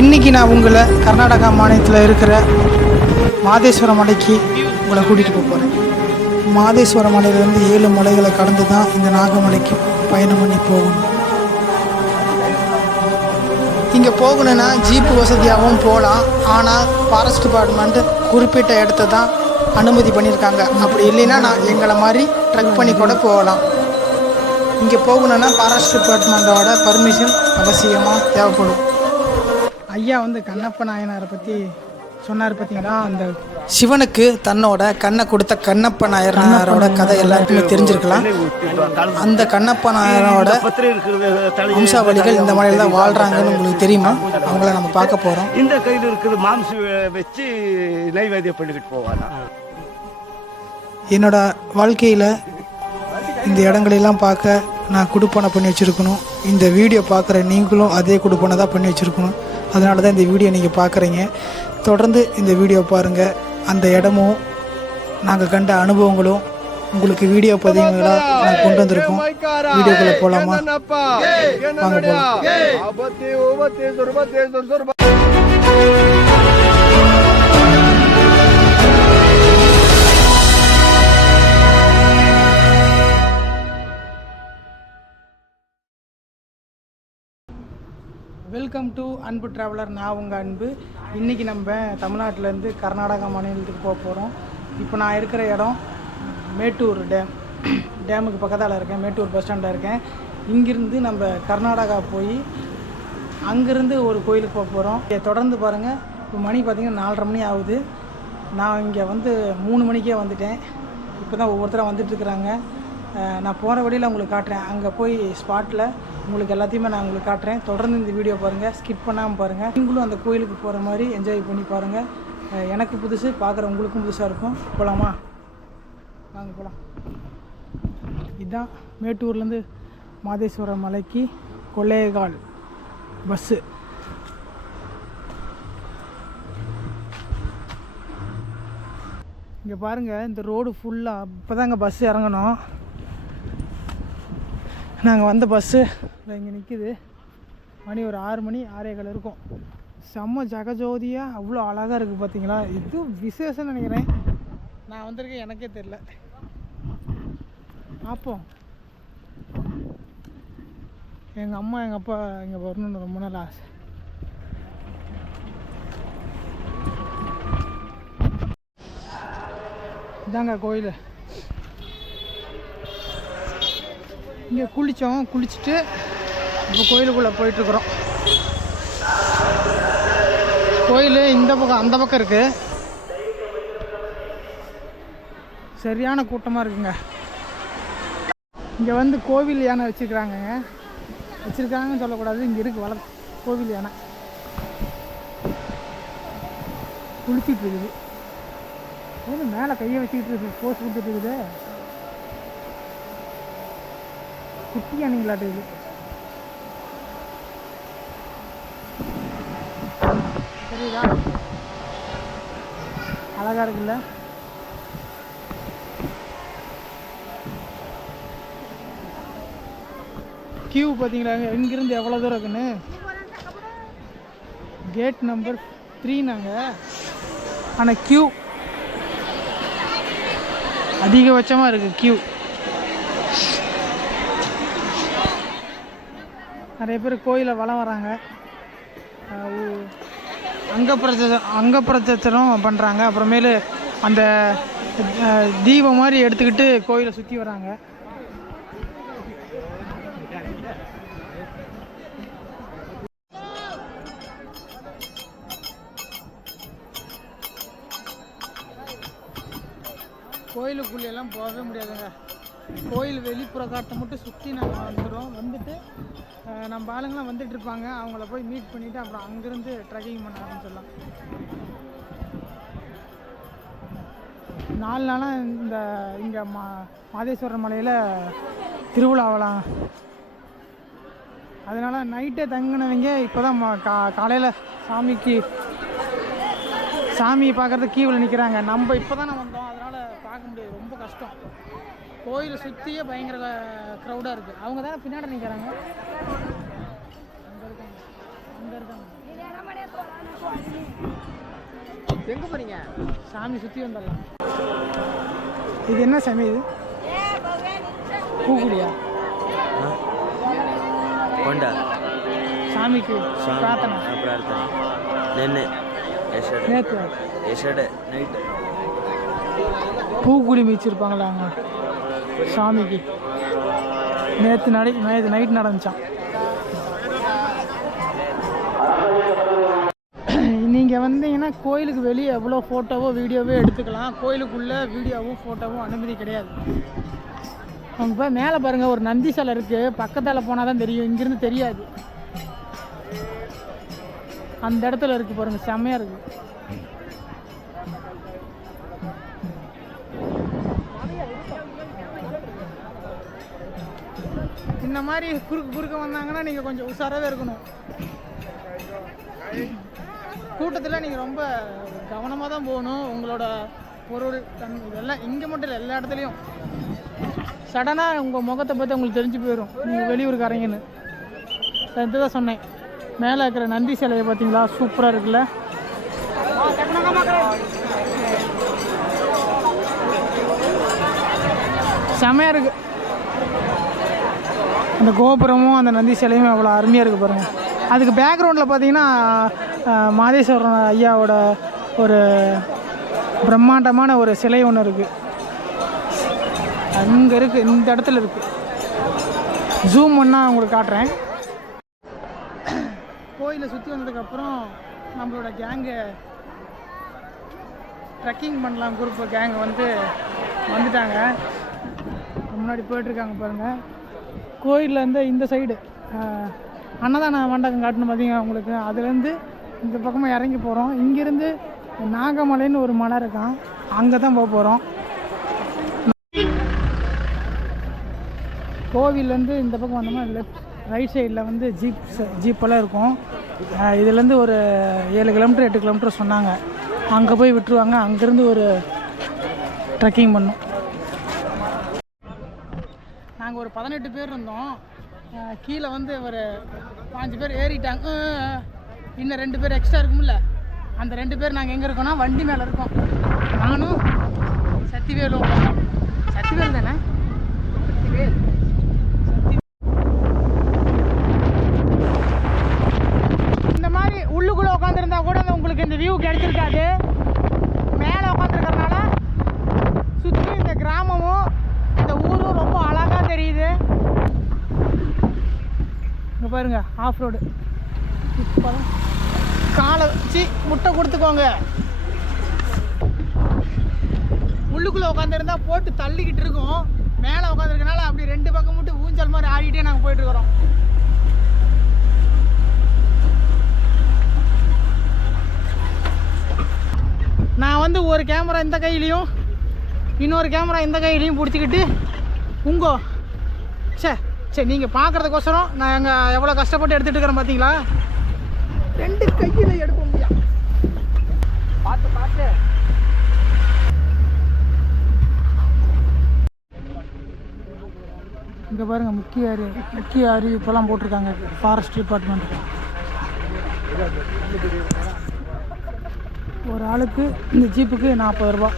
இன்றைக்கி நான் உங்களை கர்நாடகா மாநிலத்தில் இருக்கிற மாதேஸ்வர மலைக்கு உங்களை கூட்டிகிட்டு போக போகிறேன். மாதேஸ்வர மலையிலேருந்து 7 மலைகளை கடந்து தான் இந்த நாகமலைக்கு பயணம் பண்ணி போகணும். இங்கே போகணுன்னா ஜீப்பு வசதியாகவும் போகலாம். ஆனால் ஃபாரஸ்ட் டிபார்ட்மெண்ட்டு குறிப்பிட்ட இடத்த தான் அனுமதி பண்ணியிருக்காங்க. அப்படி இல்லைன்னா நான் எங்களை மாதிரி ட்ரெக் பண்ணி கூட போகலாம். இங்கே போகணுன்னா ஃபாரஸ்ட் டிபார்ட்மெண்ட்டோட பர்மிஷன் அவசியமாக தேவைப்படும். ஐயா கண்ணப்ப நாயனாரை பற்றி சொன்னார் பார்த்தீங்களா. அந்த சிவனுக்கு தன்னோட கண்ணை கொடுத்த கண்ணப்ப நாயனாரோட கதை எல்லாருக்குமே தெரிஞ்சிருக்கலாம். அந்த கண்ணப்ப நாயனாரோட வம்சாவளிகள் இந்த மலையில் தான் வாழ்கிறாங்கன்னு உங்களுக்கு தெரியுமா? அவங்கள நம்ம பார்க்க போகிறோம். இந்த கையில் இருக்கிற மாம்சம் வச்சு நைவேத்தியம் பண்ணிக்கிட்டு போவாங்க. என்னோட வாழ்க்கையில் இந்த இடங்களெல்லாம் பார்க்க நான் குடுப்பனை பண்ணி வச்சுருக்கணும். இந்த வீடியோ பார்க்குற நீங்களும் அதே குடுப்பனை தான் பண்ணி வச்சுருக்கணும். அதனால தான் இந்த வீடியோ நீங்கள் பார்க்குறீங்க. தொடர்ந்து இந்த வீடியோ பாருங்கள். அந்த இடமும் நாங்கள் கண்ட அனுபவங்களும் உங்களுக்கு வீடியோ பதிவுகளாக நான் கொண்டு வந்திருக்கோம். வீடியோக்குள்ளே போகலாமா? வாங்க போகலாம். வெல்கம் டு அன்பு ட்ராவலர். நான் உங்கள் அன்பு. இன்றைக்கி நம்ம தமிழ்நாட்டிலேருந்து கர்நாடகா மாநிலத்துக்கு போக போகிறோம். இப்போ நான் இருக்கிற இடம் மேட்டூர் டேமுக்கு பக்கத்தால் இருக்கேன். மேட்டூர் பஸ் ஸ்டாண்டில் இருக்கேன். இங்கேருந்து நம்ம கர்நாடகா போய் அங்கேருந்து ஒரு கோயிலுக்கு போக போகிறோம். தொடர்ந்து பாருங்கள். இப்போ மணி பார்த்திங்கன்னா 4:30 மணி ஆகுது. நான் இங்கே 3 மணிக்கே வந்துட்டேன். இப்போ தான் ஒவ்வொருத்தராக வந்துட்டுருக்குறாங்க. நான் போகிற வழியில் உங்களுக்கு காட்டுறேன். அங்கே போய் ஸ்பாட்டில் உங்களுக்கு எல்லாத்தையுமே நான் உங்களுக்கு காட்டுறேன். தொடர்ந்து இந்த வீடியோ பாருங்கள், ஸ்கிப் பண்ணாமல் பாருங்கள். நீங்களும் அந்த கோயிலுக்கு போகிற மாதிரி என்ஜாய் பண்ணி பாருங்கள். எனக்கு புதுசு, பார்க்குற உங்களுக்கும் புதுசாக இருக்கும். போகலாமா? வாங்க போகலாம். இதுதான் மேட்டூர்லேருந்து மாதேஸ்வர மலைக்கு கொள்ளைகால் பஸ்ஸு. இங்கே பாருங்கள், இந்த ரோடு ஃபுல்லாக இப்போ தாங்க பஸ்ஸு இறங்கணும். நாங்கள் வந்த பஸ்ஸு இங்கே நிற்கிது. மணி ஒரு 6 மணி 6:15 இருக்கும். செம்ம ஜகஜோதியாக அவ்வளோ அழகாக இருக்குது பார்த்தீங்களா. இது விசேஷம்னு நினைக்கிறேன். நான் வந்திருக்கேன், எனக்கே தெரில. பார்ப்போம். எங்கள் அம்மா எங்கள் அப்பா இங்கே வரணுன்னு ரொம்ப நாள் ஆசை. இதாங்க கோயில். இங்கே குளிச்சுட்டு இப்போ கோயிலுக்குள்ளே போயிட்டுருக்குறோம். கோயில் இந்த பக்கம் அந்த பக்கம் இருக்குது. சரியான கூட்டமாக இருக்குங்க. இங்கே கோவில் யானை வச்சுருக்காங்கன்னு சொல்லக்கூடாது. இங்கே இருக்குது கோவில் யானை குளிச்சிட்டு இருக்குது. மேலே கையை வச்சுக்கிட்டு இருக்குது, போஸ் கொடுத்துட்டு இருக்குது. குட்டி யானைங்களாட்டு இது. சரிதா? அழகா இருக்குல்ல. கியூ பார்த்தீங்களா இங்கிருந்து எவ்வளோ தூரம் இருக்குன்னு. கேட் நம்பர் 3 நாங்கள். ஆனால் கியூ அதிகபட்சமாக இருக்குது. கியூ நிறைய பேர் கோயிலை வலம் வராங்க. அங்கப்பிரதட்சணம் பண்ணுறாங்க. அப்புறமேலு அந்த தீபம் மாதிரி எடுத்துக்கிட்டு கோயிலை சுற்றி வராங்க. கோயிலுக்குள்ளெல்லாம் போகவே முடியாதுங்க. கோயில் வெளிப்புற காட்டை மட்டும் சுற்றி நாங்கள் வந்துட்டு நம்ம ஆளுங்களாம் வந்துட்டுருப்பாங்க. அவங்கள போய் மீட் பண்ணிவிட்டு அப்புறம் அங்கேருந்து ட்ரெக்கிங் பண்ண ஆரம்பிச்சிடலாம். 4 நாளாக இங்கே மாதேஸ்வர மலையில் திருவிழாவலாம். அதனால் நைட்டே தங்கினவங்க இப்போ தான் காலையில் சாமியை பார்க்குறதுக்கு கீவில் நிற்கிறாங்க. நம்ம இப்போ தான் வந்தோம், அதனால் பார்க்க முடியாது. ரொம்ப கஷ்டம். கோயிலை சுற்றியே பயங்கர க்ரௌடாக இருக்குது. அவங்க தானே பின்னாடி நிற்கிறாங்க. அங்கே இருக்காங்க. எங்கே போகிறீங்க? சாமி சுற்றி வந்துடலாம். இது என்ன சாமி? இது பூக்குடியா? కొండ சாமிக்கு பிரார்த்தனை. ప్రార్థన నిన్నే நேற்று ఎస్టర్డే నైట్ பூக்குழி மிச்சிருப்பாங்களா அங்கே சாமிக்கு? நேற்று நைட் நடந்துச்சான். நீங்கள் வந்தீங்கன்னா கோயிலுக்கு வெளியே எவ்வளோ ஃபோட்டோவோ வீடியோவோ எடுத்துக்கலாம். கோயிலுக்குள்ளே வீடியோவும் ஃபோட்டோவும் அனுமதி கிடையாது. அவங்க போய் மேலே பாருங்கள், ஒரு நந்தி சிலை இருக்குது. பக்கத்தால் போனால் தான் தெரியும், இங்கேருந்து தெரியாது. அந்த இடத்துல இருக்குது பாருங்கள், செம்மையாக இருக்குது. இந்த மாதிரி குறுக்க வந்தாங்கன்னா நீங்கள் கொஞ்சம் உஷாராகவே இருக்கணும். கூட்டத்தில் நீங்கள் ரொம்ப கவனமாக தான் போகணும். உங்களோட பொருள் இதெல்லாம் இங்கே மட்டும் இல்லை, எல்லா இடத்துலையும் சடனாக உங்கள் முகத்தை பற்றி உங்களுக்கு தெரிஞ்சு போயிடும் நீங்கள் வெளியூருக்காரங்கன்னு. இதுதான் சொன்னேன். மேலே இருக்கிற நந்தி சிலையை பார்த்தீங்களா? சூப்பராக இருக்குல்ல? செமையாக இருக்குது. அந்த கோபுரமும் அந்த நந்தி சிலையும் அவ்வளோ அருமையாக இருக்குது பாருங்கள். அதுக்கு பேக்ரவுண்டில் பார்த்தீங்கன்னா மாதேஸ்வரன் ஐயாவோட ஒரு பிரம்மாண்டமான ஒரு சிலை ஒன்று இருக்குது. அங்கே இருக்குது, இந்த இடத்துல இருக்குது. ஜூம் பண்ணால் உங்களுக்கு காட்டுறேன். கோயிலை சுற்றி வந்ததுக்கப்புறம் நம்மளோட கேங்கு ட்ரெக்கிங் பண்ணலாம் குரூப் கேங்கு வந்துட்டாங்க. முன்னாடி போயிட்டுருக்காங்க பாருங்கள். கோயிலேருந்து இந்த சைடு அன்னதான மண்டபம் காட்டணும் பார்த்தீங்க உங்களுக்கு. அதுலேருந்து இந்த பக்கமாக இறங்கி போகிறோம். இங்கேருந்து நாகமலைன்னு ஒரு மலை இருக்கான், அங்கே தான் போக போகிறோம். கோவிலேருந்து இந்த பக்கம் வந்தோம்னா ரைட் சைடில் ஜீப்பெல்லாம் இருக்கும். இதுலேருந்து ஒரு 7 கிலோமீட்டர் 8 கிலோமீட்டர் சொன்னாங்க. அங்கே போய் விட்டுருவாங்க. அங்கேருந்து ஒரு ட்ரெக்கிங் பண்ணோம். நாங்கள் ஒரு 18 பேர் இருந்தோம். கீழே ஒரு 5 பேர் ஏறிட்டாங்க. இன்னும் 2 பேர் எக்ஸ்ட்ரா இருக்கும்ல, அந்த 2 பேர் நாங்கள் எங்கே இருக்கோம்னா வண்டி மேலே இருக்கோம். நானும் சத்திவேலும். சத்திவேல் தானே? இந்த மாதிரி உள்ளுக்குள்ளே உட்காந்துருந்தா கூட உங்களுக்கு இந்த வியூ கிடைச்சிருக்காது. மேலே உட்காந்துருக்கறனால சுற்றி இந்த கிராமமும் இந்த ஊரும் ரொம்ப அழகாக தெரியுது. இங்கே பாருங்க, ஆஃப் ரோடு. இப்போ காலை வச்சு முட்டை கொடுத்துக்கோங்க. உள்ளுக்குள்ளே உட்காந்துருந்தா போட்டு தள்ளிக்கிட்டு இருக்கோம். மேலே உட்காந்துருக்கனால அப்படி 2 பக்கம் மட்டும் ஊஞ்சல் மாதிரி ஆடிட்டே நாங்கள் போயிட்டுருக்குறோம். நான் ஒரு கேமரா இந்த கையிலையும் இன்னொரு கேமரா இந்த கையிலையும் பிடிச்சிக்கிட்டு சரி நீங்கள் பார்க்குறதுக்கோசரம் நான் எங்கள் எவ்வளோ கஷ்டப்பட்டு எடுத்துகிட்டு இருக்கிறேன் பார்த்தீங்களா? 2 கையில் எடுக்க முடியாது. பார்த்து இங்கே பாருங்கள், முக்கிய அறிவிப்பெல்லாம் போட்டிருக்காங்க ஃபாரஸ்ட் டிபார்ட்மெண்ட். ஒரு ஆளுக்கு இந்த ஜீப்புக்கு 40 ரூபா.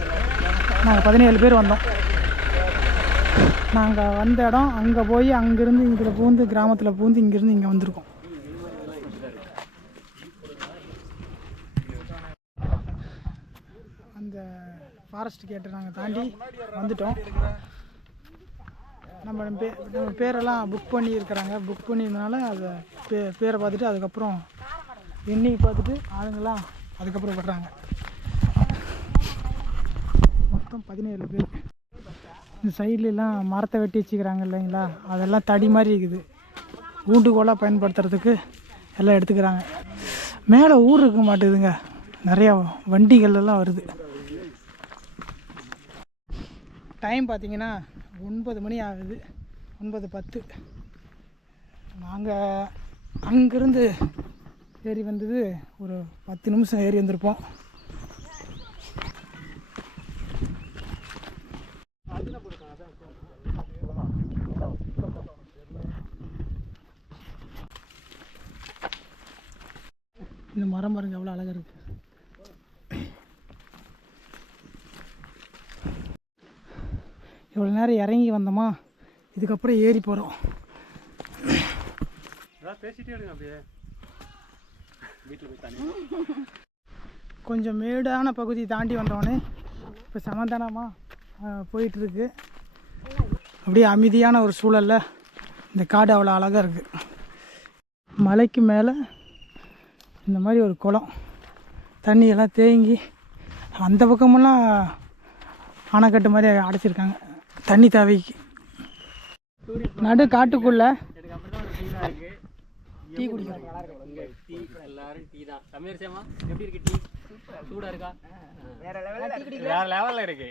நாங்கள் 17 பேர் வந்தோம். நாங்கள் வந்த இடம் அங்கே போய் அங்கேருந்து இதில் பூந்து கிராமத்தில் பூந்து இங்கேருந்து இங்கே வந்திருக்கோம். அந்த ஃபாரஸ்ட் கேட்டை நாங்கள் தாண்டி வந்துட்டோம். நம்ம பேரெல்லாம் புக் பண்ணியிருக்கிறாங்க. புக் பண்ணியிருந்தனால அதை பேரை பார்த்துட்டு அதுக்கப்புறம் எண்ணிக்கை பார்த்துட்டு ஆளுங்கெல்லாம் அதுக்கப்புறம் விடுறாங்க. மொத்தம் 17 பேர். இந்த சைட்லலாம் மரத்தை வெட்டி வச்சுக்கிறாங்க இல்லைங்களா, அதெல்லாம் தடி மாதிரி இருக்குது. ஊண்டுகோலாக பயன்படுத்துறதுக்கு எல்லாம் எடுத்துக்கிறாங்க. மேலே ஊர் இருக்க மாட்டேதுங்க, நிறையா வண்டிகள் எல்லாம் வருது. டைம் பார்த்திங்கன்னா 9 மணி ஆகுது, 9:10. நாங்கள் அங்கேருந்து ஏறி வந்தது ஒரு 10 நிமிஷம் ஏறி வந்திருப்போம். இந்த மரம் பாருங்க எவ்வளோ அழகாக இருக்குது. இவ்வளோ நேரம் இறங்கி வந்தோமா, இதுக்கப்புறம் ஏறி போகிறோம். கொஞ்சம் மேடான பகுதி தாண்டி வந்தோடனே இப்போ சமாதானமாக போயிட்டுருக்கு. அப்படியே அமைதியான ஒரு சூழலில் இந்த காடு அவ்வளோ அழகாக இருக்குது. மலைக்கு மேலே இந்த மாதிரி ஒரு குளம், தண்ணியெல்லாம் தேங்கி அந்த பக்கமெல்லாம் அணைக்கட்டு மாதிரி அடைச்சிருக்காங்க தண்ணி தேவைக்கு. நடு காட்டுக்குள்ளே டீ குடிக்கிறோம். எல்லாரும் டீ தான். தமிழ் எப்படி இருக்கு டீ? சூடா இருக்கா? வேற லெவல்ல இருக்கு.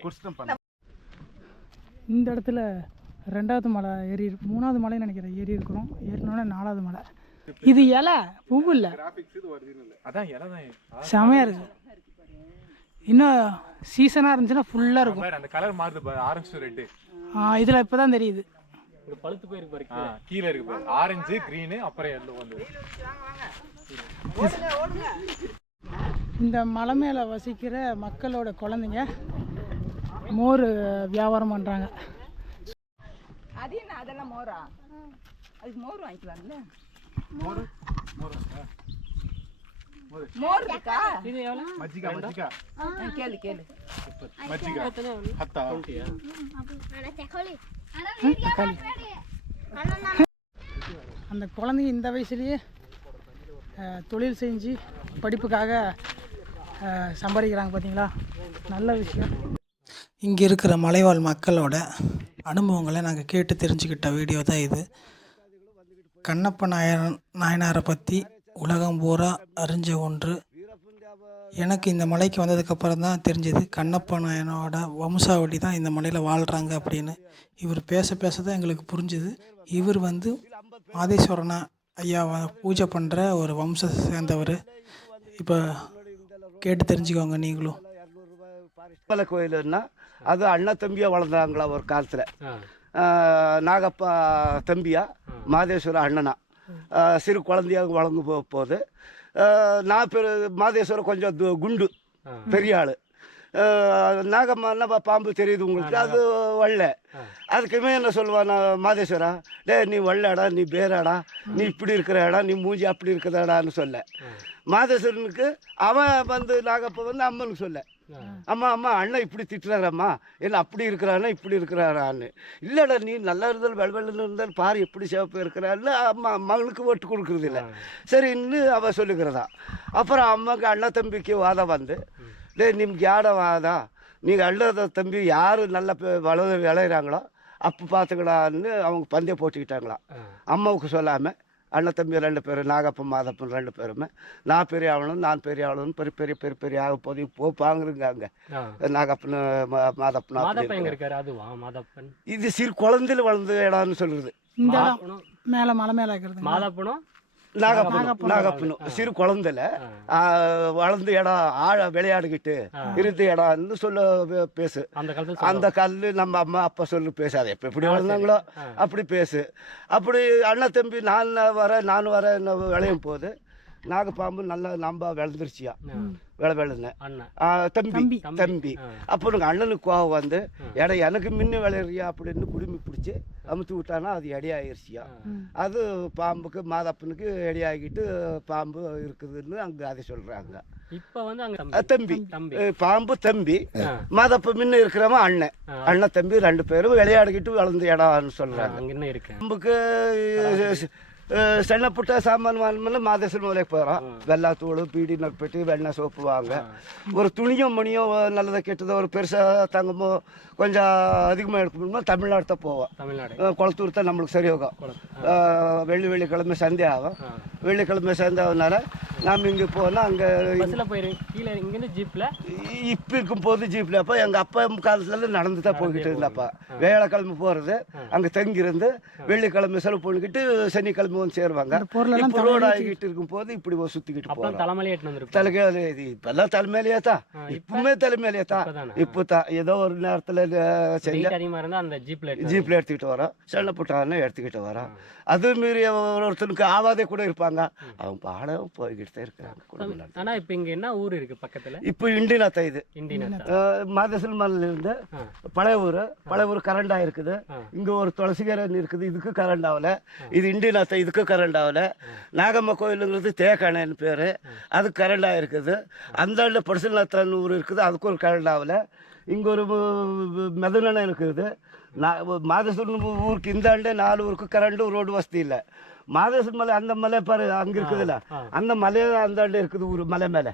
இந்த இடத்துல 2வது மலை ஏறி இருக்கு, 3வது மலைன்னு நினைக்கிறேன் ஏறி இருக்கிறோம். ஏறினோடனே 4வது மலை. இது இலை, பூவு இல்லை, செமையாக இருக்குது. இன்னும் சீசனாக இருந்துச்சுன்னா ஃபுல்லாக இருக்கும். அந்த கலர் மாறுது, ஆரஞ்சு ரெட். இதில் இப்போ தான் தெரியுது. பழுத்து போயிருக்கு பாரு, கீழே இருக்கு பாரு, ஆரஞ்சு கிரீனு அப்புறம் எல்லோ வந்து. இந்த மலை மேலே வசிக்கிற மக்களோட குழந்தைங்க மோர் வியாபாரம் பண்ணுறாங்க. அது என்ன அதெல்லாம் மோரா? அதுக்கு மோர் வாங்கிக்கலாம்ல. மோர் இருக்கா? இது எவ்வளவு? மஜ்ஜிகா மஜ்ஜிகா கேளு கேளு. மஜ்ஜிகா ஹத்தா அந்த குழந்தைங்க இந்த வயசுலேயே தொழில் செஞ்சு படிப்புக்காக சம்பாதிக்கிறாங்க பார்த்தீங்களா, நல்ல விஷயம். இங்கே இருக்கிற மலைவாழ் மக்களோட அனுபவங்களை நாங்கள் கேட்டு தெரிஞ்சுக்கிட்ட வீடியோ தான் இது. கண்ணப்ப நாயனாரை பற்றி உலகம் பூரா அறிஞ்ச ஒன்று. எனக்கு இந்த மலைக்கு வந்ததுக்கப்புறம் தான் தெரிஞ்சது கண்ணப்ப நாயனோட வம்சாவளி தான் இந்த மலையில் வாழ்கிறாங்க அப்படின்னு. இவர் பேச பேச தான் எங்களுக்கு புரிஞ்சுது. இவர் வந்து மாதேஸ்வரனா ஐயாவை பூஜை பண்ணுற ஒரு வம்சத்தை சேர்ந்தவர். இப்போ கேட்டு தெரிஞ்சுக்கோங்க நீங்களும். மலை கோயிலுன்னா அது அண்ணா தம்பியாக வளர்ந்தாங்களா ஒரு காலத்தில். நாகப்பா தம்பியா, மாதேஸ்வர அண்ணனா. சிறு குழந்தையாக வளர்ந்து போகுது. நான் மாதேஸ்வரம் கொஞ்சம் குண்டு, பெரிய ஆள். நாகம்மா பாம்பு தெரியுது உங்களுக்கு, அது வல்ல. அதுக்குமே என்ன சொல்லுவான், மாதேஸ்வரா டே நீ வல்லடா, நீ பேராடா, நீ இப்படி இருக்கிற இடம், நீ மூஞ்சி அப்படி இருக்கிறடான்னு சொல்ல. மாதேஸ்வரனுக்கு அவன் வந்து நாகப்பா வந்து அம்மனுக்கு சொல்ல, அம்மா அம்மா அண்ணன் இப்படி திட்டுறாரம்மா, என்ன அப்படி இருக்கிறானா இப்படி இருக்கிறாரான்னு. இல்லைடா நீ நல்லா இருந்தாலும் வெள்வெள்ளன்னு இருந்தாலும் பாரு எப்படி சிவப்பு இருக்கிறான்னு அம்மா மகனுக்கு ஓட்டு கொடுக்குறது இல்லை. சரின்னு அவள் சொல்லுகிறதா. அப்புறம் அம்மாவுக்கு அண்ணா தம்பிக்கு வாதம் வந்து, டே நிಮ್ಗೆ யாட வாதா, நீங்கள் அண்ணா தம்பி யார் நல்ல விளையிறாங்களோ அப்போ பார்த்துக்கலான்னு அவங்க பந்தயம் போட்டுக்கிட்டாங்களாம். அம்மாவுக்கு சொல்லாமல் அண்ணன் தம்பி 2 பேர், நாகப்பன் மாதப்பன் 2 பேருமே நான் பெரிய ஆகணும் நான் பெரிய ஆகணும் பெரிய பெரிய பெரிய பெரிய ஆக போது போப்பாங்கிறங்க. அங்கே நாகப்பன் மாதப்பன் இது சிறு குழந்தையில வளர்ந்த இடம்னு சொல்லுது. இந்த இடம் மேலே மலை மேலே இருக்கிறது மாதப்பனும் நாகப்பனும் சிறு குழந்தைல வளர்ந்த இடம் விளையாடுகிட்டு இருந்த இடம்னு சொல்ல பேசு. அந்த கல்லு நம்ம அம்மா அப்பா சொல்லு பேசாது, எப்போ எப்படி வளர்ந்தாங்களோ அப்படி பேசு. அப்படி அண்ணன் தம்பி நான் வர விளையும் போது நாகப்பாம்பு நல்லா நம்ப விளந்துருச்சியா, விளன்னு தம்பி தம்பி. அப்போ உனக்கு அண்ணனுக்கு கோவம் வந்து எடை எனக்கு முன்ன விளையிறியா அப்படின்னு குடுமி பிடிச்சி அமுத்து விட்டானா அது எடையாயிருச்சியா. அது பாம்புக்கு மாதப்பனுக்கு எடையாகிட்டு பாம்பு இருக்குதுன்னு அங்கே அதை சொல்கிறாங்க. இப்போ வந்து அங்கே தம்பி பாம்பு தம்பி, மாதப்ப முன்ன இருக்கிறவன் அண்ணன், அண்ணன் தம்பி 2 பேரும் விளையாடிக்கிட்டு வளர்ந்த இடம்னு சொல்கிறாங்க. பாம்புக்கு ಸಣ್ಣ ಪುಟ್ಟ ಸಾಮಾನು வாங்கணும்னா மாதேஸ்வரன் மூலைக்கு போகிறோம். வெள்ளாத்தூள், பீடி, நற்பெட்டி, வெண்ணெய், சோப்பு வாங்க. ஒரு துணியும் மணியும் நல்லதை கெட்டதோ ஒரு பெருசாக தங்கமோ கொஞ்சம் அதிகமாக எடுக்கணும்னா தமிழ்நாடு தான் போவோம். குளத்தூர் தான் நம்மளுக்கு சரியாகும். வெள்ளிக்கிழமை சண்டே ஆகும். வெள்ளிக்கிழமை சண்டே ஆகுனால நாம் இங்கே போனால் அங்கே இப்போ இருக்கும் போது ஜீப்பில். அப்போ எங்கள் அப்பா காலத்துல நடந்து தான் போய்கிட்டு இருந்தாப்பா. வேலைக்கிழமை போகிறது, அங்கே தங்கியிருந்து வெள்ளிக்கிழமை செலவு பண்ணிக்கிட்டு சனிக்கிழமை எல்லாருமே வந்து சேருவாங்க. பொருளெல்லாம் இப்போ ரோடு ஆகிட்டு இருக்கும் போது இப்படி சுற்றிக்கிட்டு அப்புறம் போகிறோம். தலைமையிலே எடுத்துன்னு வந்துருப்போம். தலைமையில இது இப்பெல்லாம் தலைமையிலேயே தான், இப்பவுமே தலைமையிலேயே தான். இப்போ தான் ஏதோ ஒரு நேரத்தில் செஞ்ச வெயிட் அதிகமா இருந்தா அந்த ஜீப்பில் எடுத்துக்கிட்டு வரோம், சின்ன புட்டான எடுத்துக்கிட்டு வரோம். அது மீறி ஒருத்தனுக்கு ஆவாதே கூட இருப்பாங்க, அவங்க பாடம் போய்கிட்டு தான் இருக்கிறாங்க குடும்பம். ஆனா இப்ப இங்க என்ன ஊர் இருக்கு பக்கத்துல? இப்போ இண்டினாத்தா இது இண்டினா மாதேசல் மலையில இருந்து பழைய ஊர் கரண்டா இருக்குது. இங்க ஒரு துளசிகரன் இருக்குது, இதுக்கு கரண்ட் ஆகல. இது இண்டினாத்தா, இதுக்கு கரண்ட் ஆகல. நாகம்மா கோயிலுங்கிறது தேக்கணைன்னு பேரு, அதுக்கு கரண்ட் ஆகிருக்குது. அந்த படுசல்நாத்தான் ஊர் இருக்குது, அதுக்கு ஒரு கரண்ட் ஆகல. இங்கே ஒரு மெதனனை இருக்குது. மாதேஸ்வரன் ஊருக்கு இந்தாண்டே 4 ஊருக்கு கரண்ட்டு ரோடு வசதி இல்லை. மாதேஸ்வரன் மலை அந்த மலை பாரு அங்கே இருக்குதுல்ல, அந்த மலையே அந்தாண்டே இருக்குது ஊர் மலை மேலே.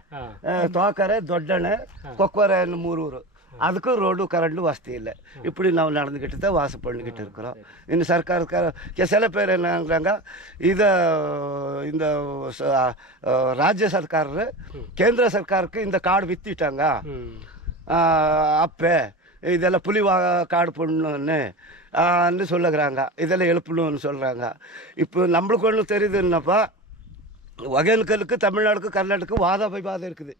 தோக்கரை தொட்டணை கொக்கரைன்னு 3 ஊர், அதுக்கும் ரோடு கரண்ட்டு வசதி இல்லை. இப்படி ನಾವು நடந்துக்கிட்டு தான் வாசம் பண்ணிக்கிட்டு இருக்கிறோம். இன்னும் சர்க்காருக்கார சில பேர் என்னங்கிறாங்க, இதை இந்த ராஜ்ய சர்க்காரு கேந்திர சர்க்காருக்கு இந்த காடு வித்திட்டாங்க அப்போ, இதெல்லாம் புலி காடு பண்ணணுன்னு சொல்லுகிறாங்க, இதெல்லாம் எழுப்பணும்னு சொல்கிறாங்க. இப்போ நம்மளுக்கு ஒன்று தெரியுதுன்னப்பா, ஒகேனக்கலுக்கு தமிழ்நாடுக்கு கர்நாடகாவுக்கு வாதம் இருக்குது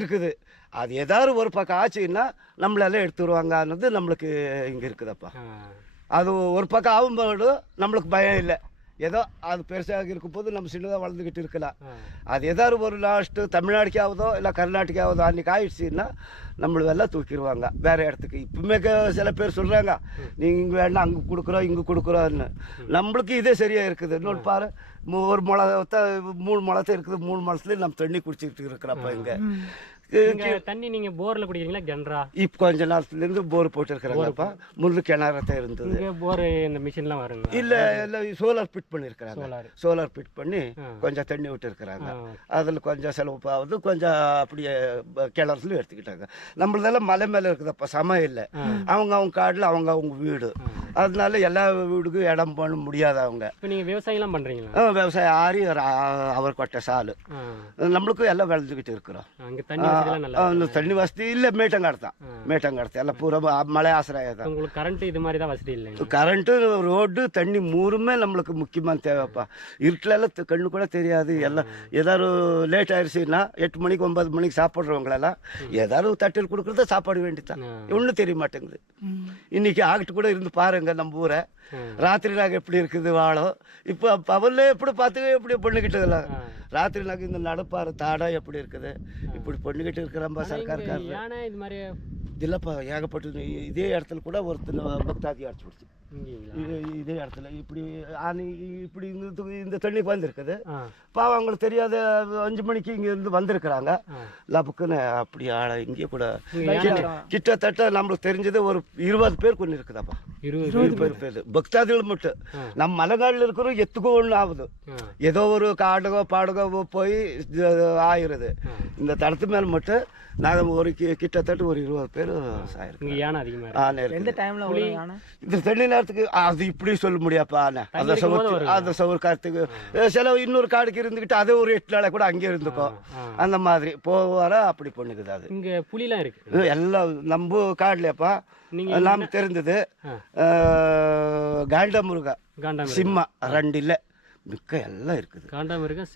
இருக்குது. அது ஏதாவது ஒரு பக்கம் ஆச்சுன்னா நம்மளால எடுத்துருவாங்கன்றது நம்மளுக்கு இங்கே இருக்குதப்பா. அது ஒரு பக்கம் ஆகும்போது நம்மளுக்கு பயம் இல்லை. ஏதோ அது பெருசாக இருக்கும் போது நம்ம சின்னதாக வளர்ந்துக்கிட்டு இருக்கலாம். அது ஏதாவது ஒரு லாஸ்ட்டு தமிழ்நாடுக்கு ஆகுதோ இல்லை கர்நாடகா ஆகுதோ அன்றைக்கி ஆயிடுச்சுன்னா நம்மளெல்லாம் தூக்கிடுவாங்க வேறு இடத்துக்கு. இப்பவுமே சில பேர் சொல்கிறாங்க, நீங்கள் இங்கே வேணாம் அங்கே கொடுக்குறோம் இங்கே கொடுக்குறோன்னு. நம்மளுக்கு இதே சரியாக இருக்குது. இன்னொன்று பாரு, ஒரு முளத்தை 3 முளத்தை இருக்குது, 3 முளத்துலேயும் நம்ம தண்ணி குடிச்சிக்கிட்டு இருக்கிறப்ப இங்கே தண்ணி நீங்க போர்ல குடிக்கிறீங்களா கிணறா? இப்போ கொஞ்ச நேரத்துலேருந்து போர் போட்டு இருக்கிறாங்கப்பா. முள்ளு கிணறத்தை இருந்தது. போர் இந்த மிஷின்லாம் வருங்க? இல்லை எல்லாம் சோலார் ஃபிட் பண்ணியிருக்கிறாங்க. சோலார் ஃபிட் பண்ணி கொஞ்சம் தண்ணி விட்டு இருக்கிறாங்க. அதில் கொஞ்சம் செலவு ஆகுது, கொஞ்சம் அப்படியே கிணறுலையும் எடுத்துக்கிட்டாங்க. நம்மளதெல்லாம் மலை மேலே இருக்குதப்பா, சமம் இல்லை. அவங்க காட்டில் அவங்க வீடு, அதனால எல்லா வீடுக்கும் இடம் பண்ண முடியாது. அவங்க இப்போ நீங்கள் விவசாயம்லாம் பண்ணுறீங்களா? விவசாயம் ஆரி அவர் கொட்டை சாலு நம்மளுக்கும் எல்லாம் விளைஞ்சிக்கிட்டு இருக்கிறோம். தண்ணி வசதி இல்லை, மேட்டங்காடு தான். மேட்டங்காடு எல்லாம் பூரா மலை ஆசிரியம் தான். உங்களுக்கு கரண்ட் இது மாதிரி தான் வசதி இல்லை? கரண்ட்டு, ரோடு, தண்ணி 3மே நம்மளுக்கு முக்கியமான தேவைப்பா. இருட்டிலெல்லாம் கண்ணு கூட தெரியாது. எல்லாம் ஏதாவது லேட் ஆயிடுச்சுன்னா 8 மணிக்கு 9 மணிக்கு சாப்பிட்றவங்களெல்லாம் ஏதாவது தட்டில் கொடுக்குறத சாப்பாடு வேண்டித்தான். ஒன்றும் தெரிய மாட்டேங்குது. இன்னைக்கு ஆகிட்டு கூட இருந்து பாருங்க நம்ம ஊரை. ராத்திரி நாங்கள் எப்படி இருக்குது வாழம். இப்போ பவன்ல எப்படி பார்த்து எப்படி பண்ணிக்கிட்டு ராத்திரி நாங்கள் இந்த நடப்பாரு தாடம் எப்படி இருக்குது, இப்படி பண்ணிக்கிட்டு இருக்கிறாம்பா சர்க்காருக்காரர். இல்லைப்பா, ஏகப்பட்டது. இதே இடத்துல கூட ஒருத்தர் பக்தாதி அடிச்சு பிடிச்சி இதே இடத்துல இப்படி இப்படி இந்த தண்ணிக்கு வந்திருக்குது. பாவம் அவங்களுக்கு தெரியாத 5 மணிக்கு இங்க இருந்து வந்திருக்கிறாங்க. லப்புக்குன்னு அப்படி ஆளை இங்கே கூட கிட்டத்தட்ட நம்மளுக்கு தெரிஞ்சது ஒரு 20 பேர் கொண்டு இருக்குதாப்பா. 20 பேர் பக்தாதிகள் மட்டும். நம்ம மலைக்காடுல இருக்கிறோம் எத்துக்கோ ஒன்று ஆகுது. ஏதோ ஒரு காடுகோ பாடுகோ போய் ஆயிடுது. இந்த தடத்து மேல மட்டும் நாங்கள் ஒரு கிட்டத்தட்ட ஒரு 20 பேர் இந்த தண்ணி நேரத்துக்கு. அது இப்படி சொல்ல முடியாப்பா. அந்த சவுர் காலத்துக்கு சில இன்னொரு காடுக்கு இருந்துக்கிட்டு அதே ஒரு 8 நாளை கூட அங்கே இருந்துக்கும். அந்த மாதிரி போவார அப்படி பண்ணுக்குது. அது இங்கே புலிலாம் இருக்கு எல்லாம் நம்ம காடுலையப்பா. நாம் தெரிஞ்சது காண்டமுருகா, சிம்மா 2 இல்லை, மிக்க எல்லாம் இருக்குது. காண்டாமிருகம்,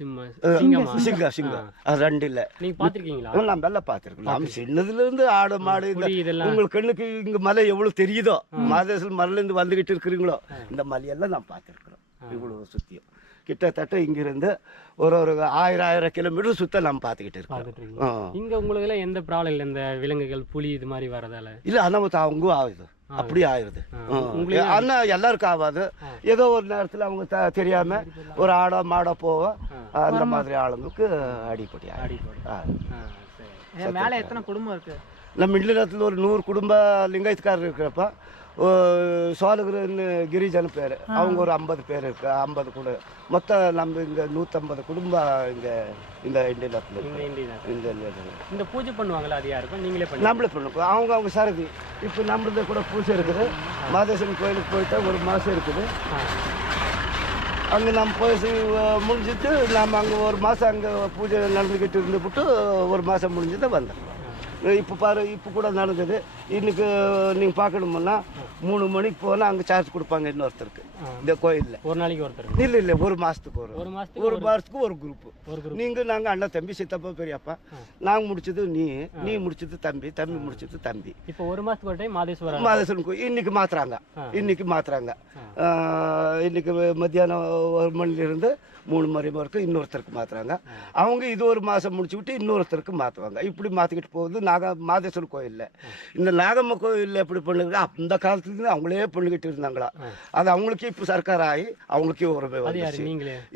சிங்கம் அது 2 இல்லை. நீங்க பாத்திருக்கீங்களா? நம்ம எல்லாம் பார்த்துருக்கோம். நம்ம சின்னதுல இருந்து ஆடு மாடு உங்களுக்கு கண்ணுக்கு இங்க மலை எவ்வளவு தெரியுதோ, மாதேசல் மலையில இருந்து வந்துகிட்டு இருக்கிறீங்களோ, இந்த மலையெல்லாம் நான் பார்த்துருக்குறோம். இவ்வளவு சுத்தியும் கிட்டத்தட்ட இங்கிருந்து ஒரு 1000 கிலோமீட்டர் சுத்த நம்ம பார்த்துக்கிட்டு இருக்கோம். இங்க உங்களுக்கு எல்லாம் எந்த ப்ராப்ளம் இல்லை? இந்த விலங்குகள் புலி இது மாதிரி வரதால இல்லை, ஆனால் அவங்க ஆகுது, அப்படி ஆயிடுது. அண்ணா எல்லாருக்கும் ஆகாது. ஏதோ ஒரு நேரத்தில் அவங்க தெரியாம ஒரு ஆடோ மாடோ போவோம், அந்த மாதிரி ஆளுங்களுக்கு அடிப்படி மேலே எத்தனை குடும்பம் இருக்கு? நம்ம மிடில் ஒரு 100 குடும்ப லிங்காயத்துக்காரர் இருக்கிறப்ப சோழகர்னு கிரிஜன பேர், அவங்க ஒரு 50 பேர் இருக்கு. 50 கூட மொத்தம் நம்ம இங்கே 150 குடும்பம் இங்கே இந்த இண்டியத்தில். இந்த பூஜை பண்ணுவாங்களா? அது யாருக்கும் நீங்களே நம்மளே பண்ணுவோம். அவங்க சரதி. இப்போ நம்மளது கூட பூஜை இருக்குது. மாதேஸ்வரன் கோயிலுக்கு போயிட்டா 1 மாதம் இருக்குது. அங்கே நம்ம போய் முடிஞ்சிட்டு நம்ம அங்கே 1 மாதம் அங்கே பூஜை நடந்துக்கிட்டு இருந்துவிட்டு 1 மாதம் முடிஞ்சதை வந்துடுறோம். இப்போ பாரு, இப்போ கூட நடந்தது. இன்னைக்கு நீங்கள் பார்க்கணுமுன்னா 3 மணிக்கு போனால் அங்கே சார்ஜ் கொடுப்பாங்க இன்னொருத்தருக்கு இந்த கோயிலில். ஒரு நாளைக்கு ஒருத்தர்? இல்லை, ஒரு மாதத்துக்கு ஒரு மாதத்துக்கு ஒரு குரூப்பு. நீங்கள் நாங்கள் அண்ணன் தம்பி சித்தப்பா பெரியப்பா, நாங்கள் முடிச்சது நீ முடிச்சது தம்பி முடிச்சது தம்பி. இப்போ ஒரு மாதத்துக்கு ஒரு டைம் மாதேஸ்வரர் கோயில் இன்னைக்கு மாத்துறாங்க. இன்னைக்கு மத்தியானம் 1 மணிலிருந்து 3 மணி வரைக்கும் இன்னொருத்தருக்கு மாற்றுறாங்க. அவங்க இது ஒரு மாதம் முடிச்சு விட்டு இன்னொருத்தருக்கு மாற்றுவாங்க. இப்படி மாற்றிக்கிட்டு போகுது. மாதேஸ்வரர் கோயிலில். இந்த நாகம்மா கோயிலில் எப்படி பண்ணுங்க, அந்த காலத்துலேருந்து அவங்களே பண்ணிக்கிட்டு இருந்தாங்களா. அது அவங்களுக்கே இப்போ சர்க்கார் ஆகி அவங்களுக்கே ஒரு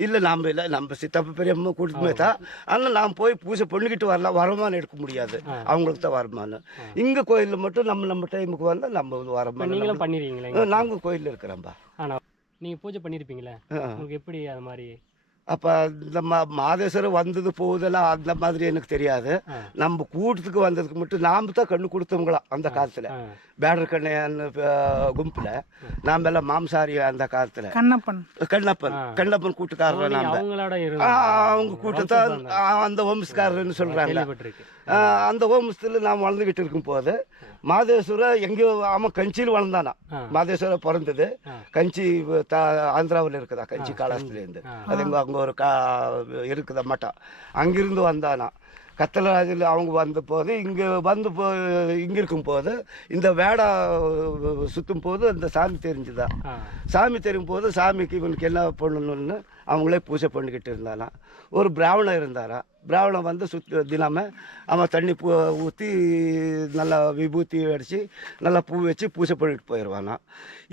இல்லை, நம்ம சித்தப்பா பெரியம்மா கூட்டிட்டுமே தான். ஆனால் நாம் போய் பூஜை பண்ணிக்கிட்டு வரலாம், வருமானம் எடுக்க முடியாது, அவங்களுக்கு தான் வருமானம். இங்கே கோயிலில் மட்டும் நம்ம டைமுக்கு வந்தால் நம்ம வருமானம் பண்ணிடுவீங்களா? நாங்கள் கோயிலில் இருக்கிறோம்பா. ஆனால் நீங்கள் பூஜை பண்ணியிருப்பீங்களே, உங்களுக்கு எப்படி அது மாதிரி? அப்போ இந்த மாதேஸ்வரம் வந்தது போகுதெல்லாம் அந்த மாதிரி எனக்கு தெரியாது. நம்ம கூட்டத்துக்கு வந்ததுக்கு மட்டும் நாம் தான் கண்ணு கொடுத்தவங்களாம் அந்த காலத்தில். பேடர் கண்ணையான் கும்பில் நாம் எல்லாம் மாம்சாரி. அந்த காலத்தில் கண்ணப்பன் கூட்டுக்காரர். நாம் அவங்க கூட்டத்தான் அந்த வம்சக்காரர்னு சொல்கிறாங்க. அந்த வம்சத்தில் நாம் வளர்ந்துக்கிட்டு இருக்கும் போது மாதேஸ்வரர் எங்கேயோ அவன் கஞ்சியில் வளர்ந்தானா. மாதேஸ்வரர் பிறந்தது கஞ்சி ஆந்திராவில் இருக்குதா, கஞ்சி காலத்துலேருந்து. அது அங்கே ஒரு இருக்குதா மட்டம், அங்கிருந்து வந்தானா. கத்தலராஜில் அவங்க வந்த போது இங்கே இருக்கும் போது இந்த வேடா சுற்றும் போது அந்த சாமி தெரிஞ்சுதான். சாமி தெரியும் போது சாமிக்கு இவனுக்கு என்ன பண்ணணும்னு அவங்களே பூஜை பண்ணிக்கிட்டு இருந்தானா. ஒரு பிராமணன் இருந்தாரா. பிராமணன் வந்து தினமே அவன் தண்ணி ஊற்றி நல்லா விபூத்தி அடித்து நல்லா பூ வச்சு பூஜை பண்ணிட்டு போயிடுவானா.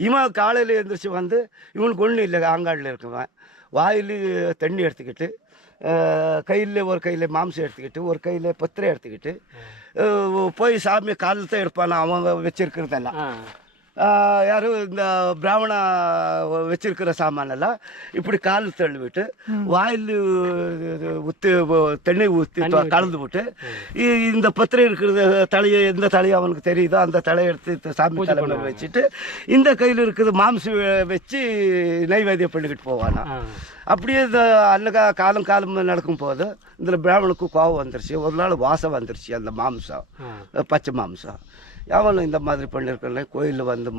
இவன் காலையில் எழுந்திரிச்சு வந்து இவனுக்கு ஒன்றும் இல்லை, ஆங்காடில் இருக்குவன் வாயில் தண்ணி எடுத்துக்கிட்டு ஒரு கையில் மாம்சம் எடுத்துக்கிட்டு ஒரு கையில் பத்திரை எடுத்துக்கிட்டு போய் சாமியை காலில் தான் எடுப்பானா. அவங்க வச்சிருக்கிறதெல்லாம் யாரும் இந்த பிராமண வச்சிருக்கிற சாமானெல்லாம் இப்படி காலில் தள்ளிவிட்டு வாயில் தண்ணி ஊற்றி கலந்து விட்டு இந்த பத்திரை இருக்கிற தலையை எந்த தலையை அவனுக்கு தெரியுதோ அந்த தலையை எடுத்து சாமி தலைமையில் வச்சுட்டு இந்த கையில் இருக்கிற மாம்சம் வச்சு நைவேத்தியம் பண்ணிக்கிட்டு போவானா. அப்படியே இந்த அன்னகா காலம் நடக்கும் போது இதில் பிராமணுக்கு கோவம் வந்துருச்சு. ஒரு நாள் வாசம் வந்துருச்சு. அந்த மாம்சம் பச்சை மாம்சம் அவனு இந்த மாதிரி பண்ணியிருக்கானே, கோயிலில் வந்து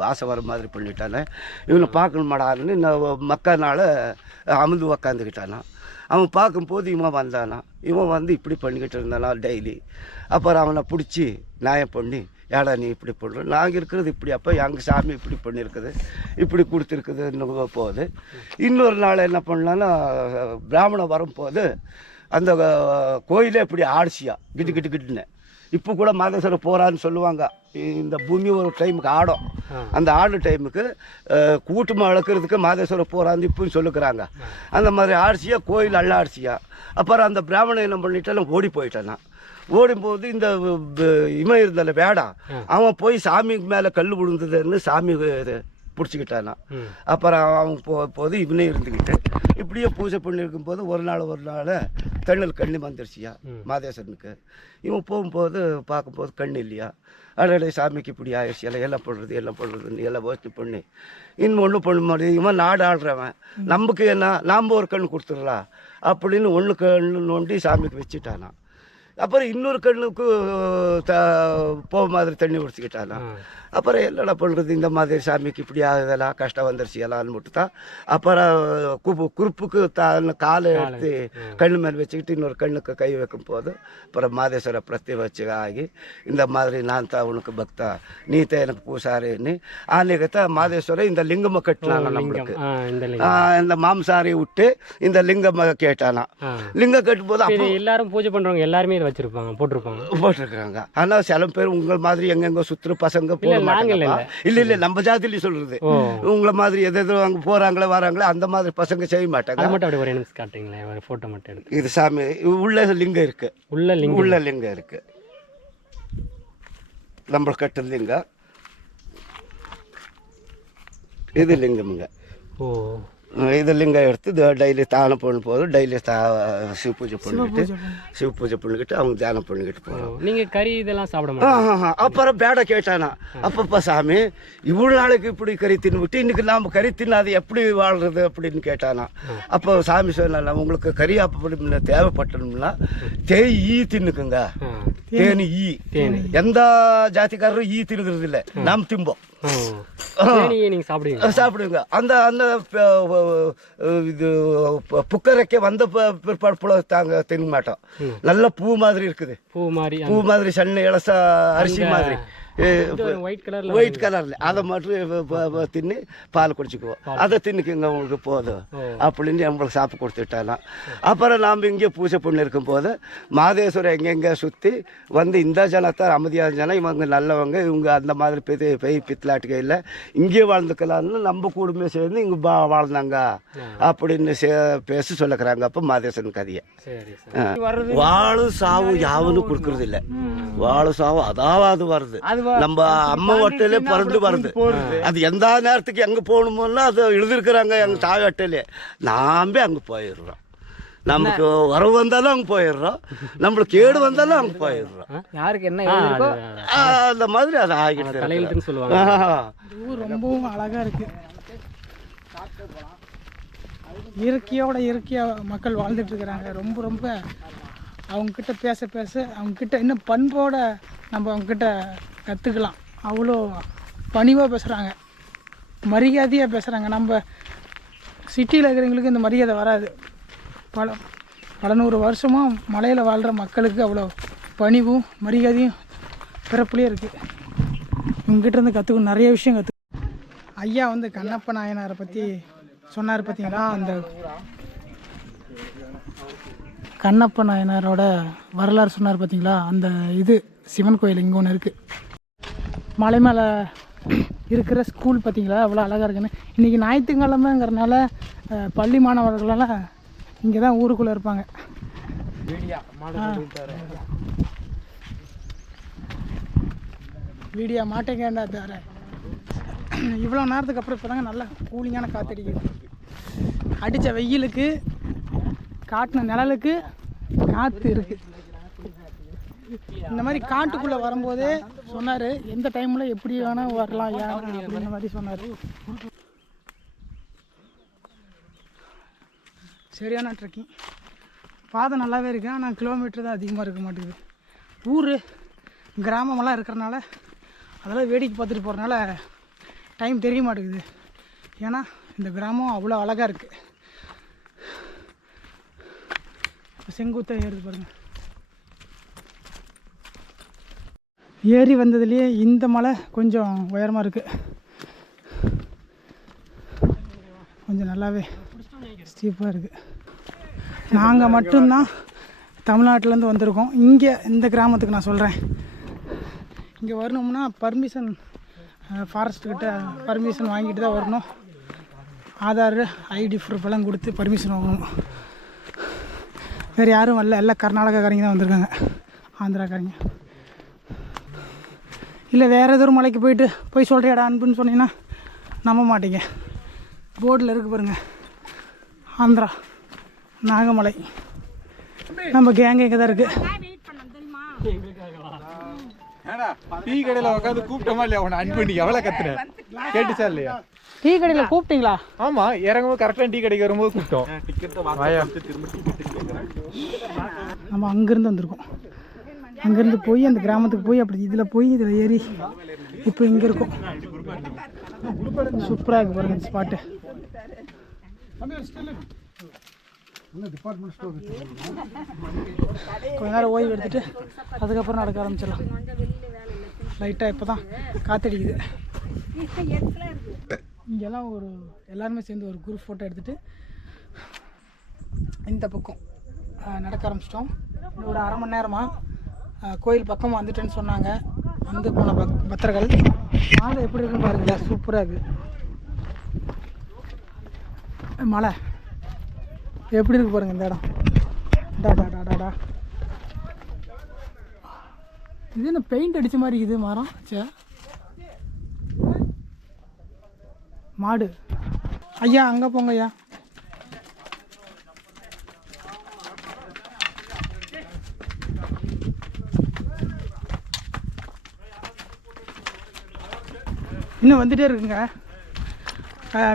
வாசம் வர மாதிரி பண்ணிட்டானே, இவனை பார்க்கணுமாடான்னு இந்த மக்கனால அமுந்து உக்காந்துக்கிட்டானா. அவன் பார்க்கும்போது இவன் வந்தானா. இவன் வந்து இப்படி பண்ணிக்கிட்டு இருந்தானா டெய்லி. அப்புறம் அவனை பிடிச்சி நியாயம் பண்ணி, ஏடா நீ இப்படி பண்ணுற, நாங்கள் இருக்கிறது இப்படி, அப்போ எங்கள் சாமி இப்படி பண்ணியிருக்குது, இப்படி கொடுத்துருக்குதுன்னு போகுது. இன்னொரு நாள் என்ன பண்ணலான்னா, பிராமணன் வரும்போது அந்த கோயிலே இப்படி ஆடிச்சியா கிட்டுன்னு. இப்போ கூட மாதேஸ்வரர் போகிறான்னு சொல்லுவாங்க. இந்த பூமி ஒரு டைமுக்கு ஆடும். அந்த ஆடு டைமுக்கு கூட்டமாக வளர்க்குறதுக்கு மாதேஸ்வரர் போகிறான்னு இப்போன்னு சொல்லுக்கிறாங்க. அந்த மாதிரி ஆடிச்சியா கோயில் அள்ளாடிச்சியா. அப்புறம் அந்த பிராமணன் என்ன பண்ணிட்டாலும் ஓடி போயிட்டானா. ஓடும்போது இந்த இவன் இருந்தால வேடா, அவன் போய் சாமிக்கு மேலே கல் விழுந்ததுன்னு சாமி பிடிச்சிக்கிட்டானா. அப்புறம் அவன் போது இவனே இருந்துக்கிட்டு இப்படியே பூஜை பண்ணியிருக்கும் போது ஒரு நாள் தண்ணல் கண்ணி வந்துருச்சியா மாதேஸ்வரனுக்கு. இவன் போகும்போது பார்க்கும்போது கண்ணு இல்லையா. அடடே சாமிக்கு இப்படி ஆயிடுச்சு, எல்லாம் பண்ணுறதுன்னு எல்லாம் யோசிச்சு பண்ணி இன்னும் ஒன்றும் பண்ண முடியாது. இவன் நாடு ஆடுறவன், நமக்கு என்ன நாம் ஒரு கண் கொடுத்துடலாம் அப்படின்னு ஒன்று கண்ணு நோண்டி சாமிக்கு வச்சுட்டானா. அப்புறம் இன்னொரு கண்ணுக்கு போக மாதிரி தண்ணி குடிச்சிக்கிட்டானா. அப்புறம் என்னடா பண்ணுறது, இந்த மாதிரி சாமிக்கு இப்படி ஆகுதெல்லாம் கஷ்டம் வந்துருச்சு எல்லாம்னு மட்டும் தான். அப்புறம் குறுப்புக்கு காலை எடுத்து கண்ணு மேலே வச்சுக்கிட்டு இன்னொரு கண்ணுக்கு கை வைக்கும் போது அப்புறம் மாதேஸ்வர பிரத்தி வச்சு ஆகி, இந்த மாதிரி நான் தான் உனக்கு பக்தா, நீ தான் எனக்கு பூசாரின்னு ஆன்மீகத்தை மாதேஸ்வரர் இந்த லிங்கம்மை கட்டினாங்க. நம்மளுக்கு இந்த மாம்சாரியை விட்டு இந்த லிங்கம்மை கேட்டானா. லிங்கம் கட்டும் போது அப்போ எல்லாரும் பூஜை பண்ணுறவங்க எல்லாருமே இதை வச்சுருப்பாங்க, போட்டிருக்காங்க. ஆனால் சில பேர் உங்கள் மாதிரி எங்கெங்க சுற்றுற பசங்க இல்ல நம்ம ஜாதியில சொல்றது, உங்களை மாதிரி எதோ அங்க போறாங்களே வராங்களே அந்த மாதிரி பசங்க செய்ய மாட்டாங்க. இது சாமி உள்ள லிங்கம் இருக்கு, உள்ள லிங்கம் இருக்கு, நம்ம கட்டு லிங்கம், இது லிங்கம்ங்க. இது லிங்கம் எடுத்து டெய்லி தானம் பண்ண போதும், டெய்லி சிவ பூஜை பண்ணிக்கிட்டு அவங்க தியானம் பண்ணிக்கிட்டு போகிறோம். நீங்கள் கறி இதெல்லாம் சாப்பிட மாட்டோம். அப்புறம் பேடை கேட்டானா, அப்பப்பா சாமி இவ்வளோ நாளைக்கு இப்படி கறி தின்னுவிட்டு இன்னைக்கு நாம் கறி தின்னாது எப்படி வாழ்றது அப்படின்னு கேட்டானா. அப்போ சாமி சொன்னா, உங்களுக்கு கறி அப்படி தேவைப்பட்டணும்னா ஈ தின்னுக்குங்க. தேனி ஈ, எந்த ஜாதிக்காரரும் ஈ தின்னுக்கிறது இல்லை, நாம் திம்போம். நீங்கள் சாப்பிடுங்க. அந்த அந்த இது புக்கரைக்க வந்த பிற்பாடு தாங்க தின்ன மாட்டோம். நல்ல பூ மாதிரி இருக்குது, பூ மாதிரி சன்ன இலசா அரிசி மாதிரி ஒயிட் கலர்ல அதை மட்டும் தின்னு பால் குடிச்சுக்குவோம். அதை தின்னுக்குங்க உங்களுக்கு போதும் அப்படின்னு நம்மளுக்கு சாப்பிட்டு கொடுத்துட்டாலாம். அப்புறம் நாம் இங்கே பூஜை பண்ணி இருக்கும் போது மாதேஸ்வரம் எங்கெங்கே சுற்றி வந்து இந்த ஜனத்தார் அமைதியான ஜனம், இவங்க நல்லவங்க, இவங்க அந்த மாதிரி பெய் பித்தலாட்டுக்கே இல்லை, இங்கே வாழ்ந்துக்கலாம்னு நம்ம குடும்பமே சேர்ந்து இங்கே வாழ்ந்தாங்க அப்படின்னு பேசி சொல்லிக்கிறாங்க. அப்போ மாதேஸ்வரன் கதையை வாழு சாவு யாவனும் கொடுக்கறது இல்லை. வாழு சாவு அதாவது வருது, நம்ம அம்மா வட்டையிலே பிறந்து வருது. அது எந்த நேரத்துக்கு எங்கே போகணுமோன்னா அது எழுதிருக்கிறாங்க எங்கள் தாய் வட்டையிலே. நாமே அங்கே போயிடுறோம். நமக்கு வரவு வந்தாலும் அங்கே போயிடுறோம், நம்மளுக்கு கேடு வந்தாலும் அங்கே போயிடுறோம். யாருக்கு என்ன அந்த மாதிரி அதை ஆகிட்டு சொல்லுவாங்க. ஊர் ரொம்பவும் அழகா இருக்கு. இயற்கையாக மக்கள் வாழ்ந்துட்டு இருக்கிறாங்க. ரொம்ப ரொம்ப அவங்கக்கிட்ட பேச பேச அவங்கக்கிட்ட இன்னும் பண்போட நம்ம அவங்கக்கிட்ட கற்றுக்கலாம். அவ்வளோ பணிவாக பேசுகிறாங்க, மரியாதையாக பேசுகிறாங்க. நம்ம சிட்டியில் இருக்கிறவங்களுக்கு இந்த மரியாதை வராது. பல நூறு வருஷமாக மலையில் வாழ்கிற மக்களுக்கு அவ்வளோ பணிவும் மரியாதையும் பிறப்புலேயே இருக்குது. இவங்ககிட்ட இருந்து கற்றுக்கணும், நிறைய விஷயம் கற்றுக்கணும். ஐயா வந்து கண்ணப்ப நாயனாரை பற்றி சொன்னார் பார்த்தீங்களா. அந்த கண்ணப்ப நாயனாரோட வரலாறு சொன்னார் பார்த்தீங்களா. அந்த இது சிவன் கோயில் இங்கே ஒன்று இருக்குது. மலை மேலே இருக்கிற ஸ்கூல் பார்த்தீங்களா அவ்வளோ அழகாக இருக்குன்னு. இன்றைக்கி ஞாயிற்றுக்கிழமைங்கிறனால பள்ளி மாணவர்களெல்லாம் இங்கே தான் ஊருக்குள்ளே இருப்பாங்க. வீடியோ மாட்டேங்கேண்டா தவிர இவ்வளோ நேரத்துக்கு அப்புறம் இப்போ தாங்க நல்லா கூலிங்கான காற்றடிக்குது. அடித்த வெயிலுக்கு காட்டின நிழலுக்கு காற்று இருக்குது. இந்த மாதிரி காட்டுக்குள்ளே வரும்போதே சொன்னார், எந்த டைமில் எப்படி வேணால் வரலாம் ஏன் அப்படின்ற மாதிரி சொன்னார். சரியான ட்ரெக்கிங், பாதை நல்லாவே இருக்குது. ஆனால் கிலோமீட்டர் தான் அதிகமாக இருக்க மாட்டேங்குது. ஊர் கிராமமெல்லாம் இருக்கிறனால அதெல்லாம் வேடிக்கை பார்த்துட்டு போகிறனால டைம் தெரிய மாட்டேங்குது. ஏன்னா இந்த கிராமம் அவ்வளோ அழகாக இருக்குது. செங்குத்தாக ஏறுது பாருங்கள். ஏறி வந்ததுலேயே இந்த மலை கொஞ்சம் உயரமாக இருக்குது, கொஞ்சம் நல்லாவே ஸ்டீப்பாக இருக்குது. நாங்கள் மட்டும்தான் தமிழ்நாட்டிலேருந்து வந்திருக்கோம். இங்கே இந்த கிராமத்துக்கு நான் சொல்கிறேன், இங்கே வரணும்னா பர்மிஷன் ஃபாரஸ்ட்டுக்கிட்ட பர்மிஷன் வாங்கிட்டு தான் வரணும். ஆதார் ஐடி ப்ரூஃப் எல்லாம் கொடுத்து பர்மிஷன் வாங்கணும். வேறு யாரும் வரல, எல்லாம் கர்நாடகாக்காரங்க தான் வந்திருக்காங்க, ஆந்திராக்காரங்க. இல்லை வேறு ஏதோ ஒரு மலைக்கு போய் சொல்கிறியாடா அன்புன்னு சொன்னீங்கன்னா நம்ப மாட்டீங்க. போர்டில் இருக்கு பாருங்கள், ஆந்திரா நாகமலை. நம்ம கேங்க இங்கே தான் இருக்குது. டீ கடையில் உட்காந்து கூப்பிட்டோமா இல்லையா உன்னை அன்பு? நீ எவ்வளோ கத்துன கேட்டுச்சா இல்லையா? டீ கடையில் கூப்பிட்டீங்களா? ஆமாம், இறங்கும்போது கரெக்டாக டீ கடைக்கு வரும்போது கூப்பிட்டோம். நம்ம அங்கேருந்து வந்திருக்கோம். அங்கேருந்து போய் அந்த கிராமத்துக்கு போய் அப்படி இதில் போய் இதில் ஏறி இப்போ இங்கே இருக்கும். சூப்பராக இருக்குது பாருங்கள் இந்த ஸ்பாட்டு. கொஞ்ச நேரம் ஓய்வு எடுத்துகிட்டு அதுக்கப்புறம் நடக்க ஆரம்பிச்சிடலாம். லைட்டாக இப்போ தான் காற்றடிக்குது. இங்கெல்லாம் எல்லாருமே சேர்ந்து ஒரு குரூப் ஃபோட்டோ எடுத்துகிட்டு இந்த பக்கம் நடக்க ஆரம்பிச்சிட்டோம். ஒரு அரை மணி நேரமாக கோயில் பக்கமாக வந்துட்டேன்னு சொன்னாங்க. வந்து போன பக்தர்கள் மாலை எப்படி இருக்குன்னு பாருங்களா, சூப்பராக இருக்குது. மலை எப்படி இருக்கு பாருங்கள் இந்த இடம். டாடா இது என்ன பெயிண்ட் அடித்த மாதிரி இது மரம். சே மாடு ஐயா, அங்கே போங்க ஐயா. இன்னும் வந்துகிட்டே இருக்குங்க.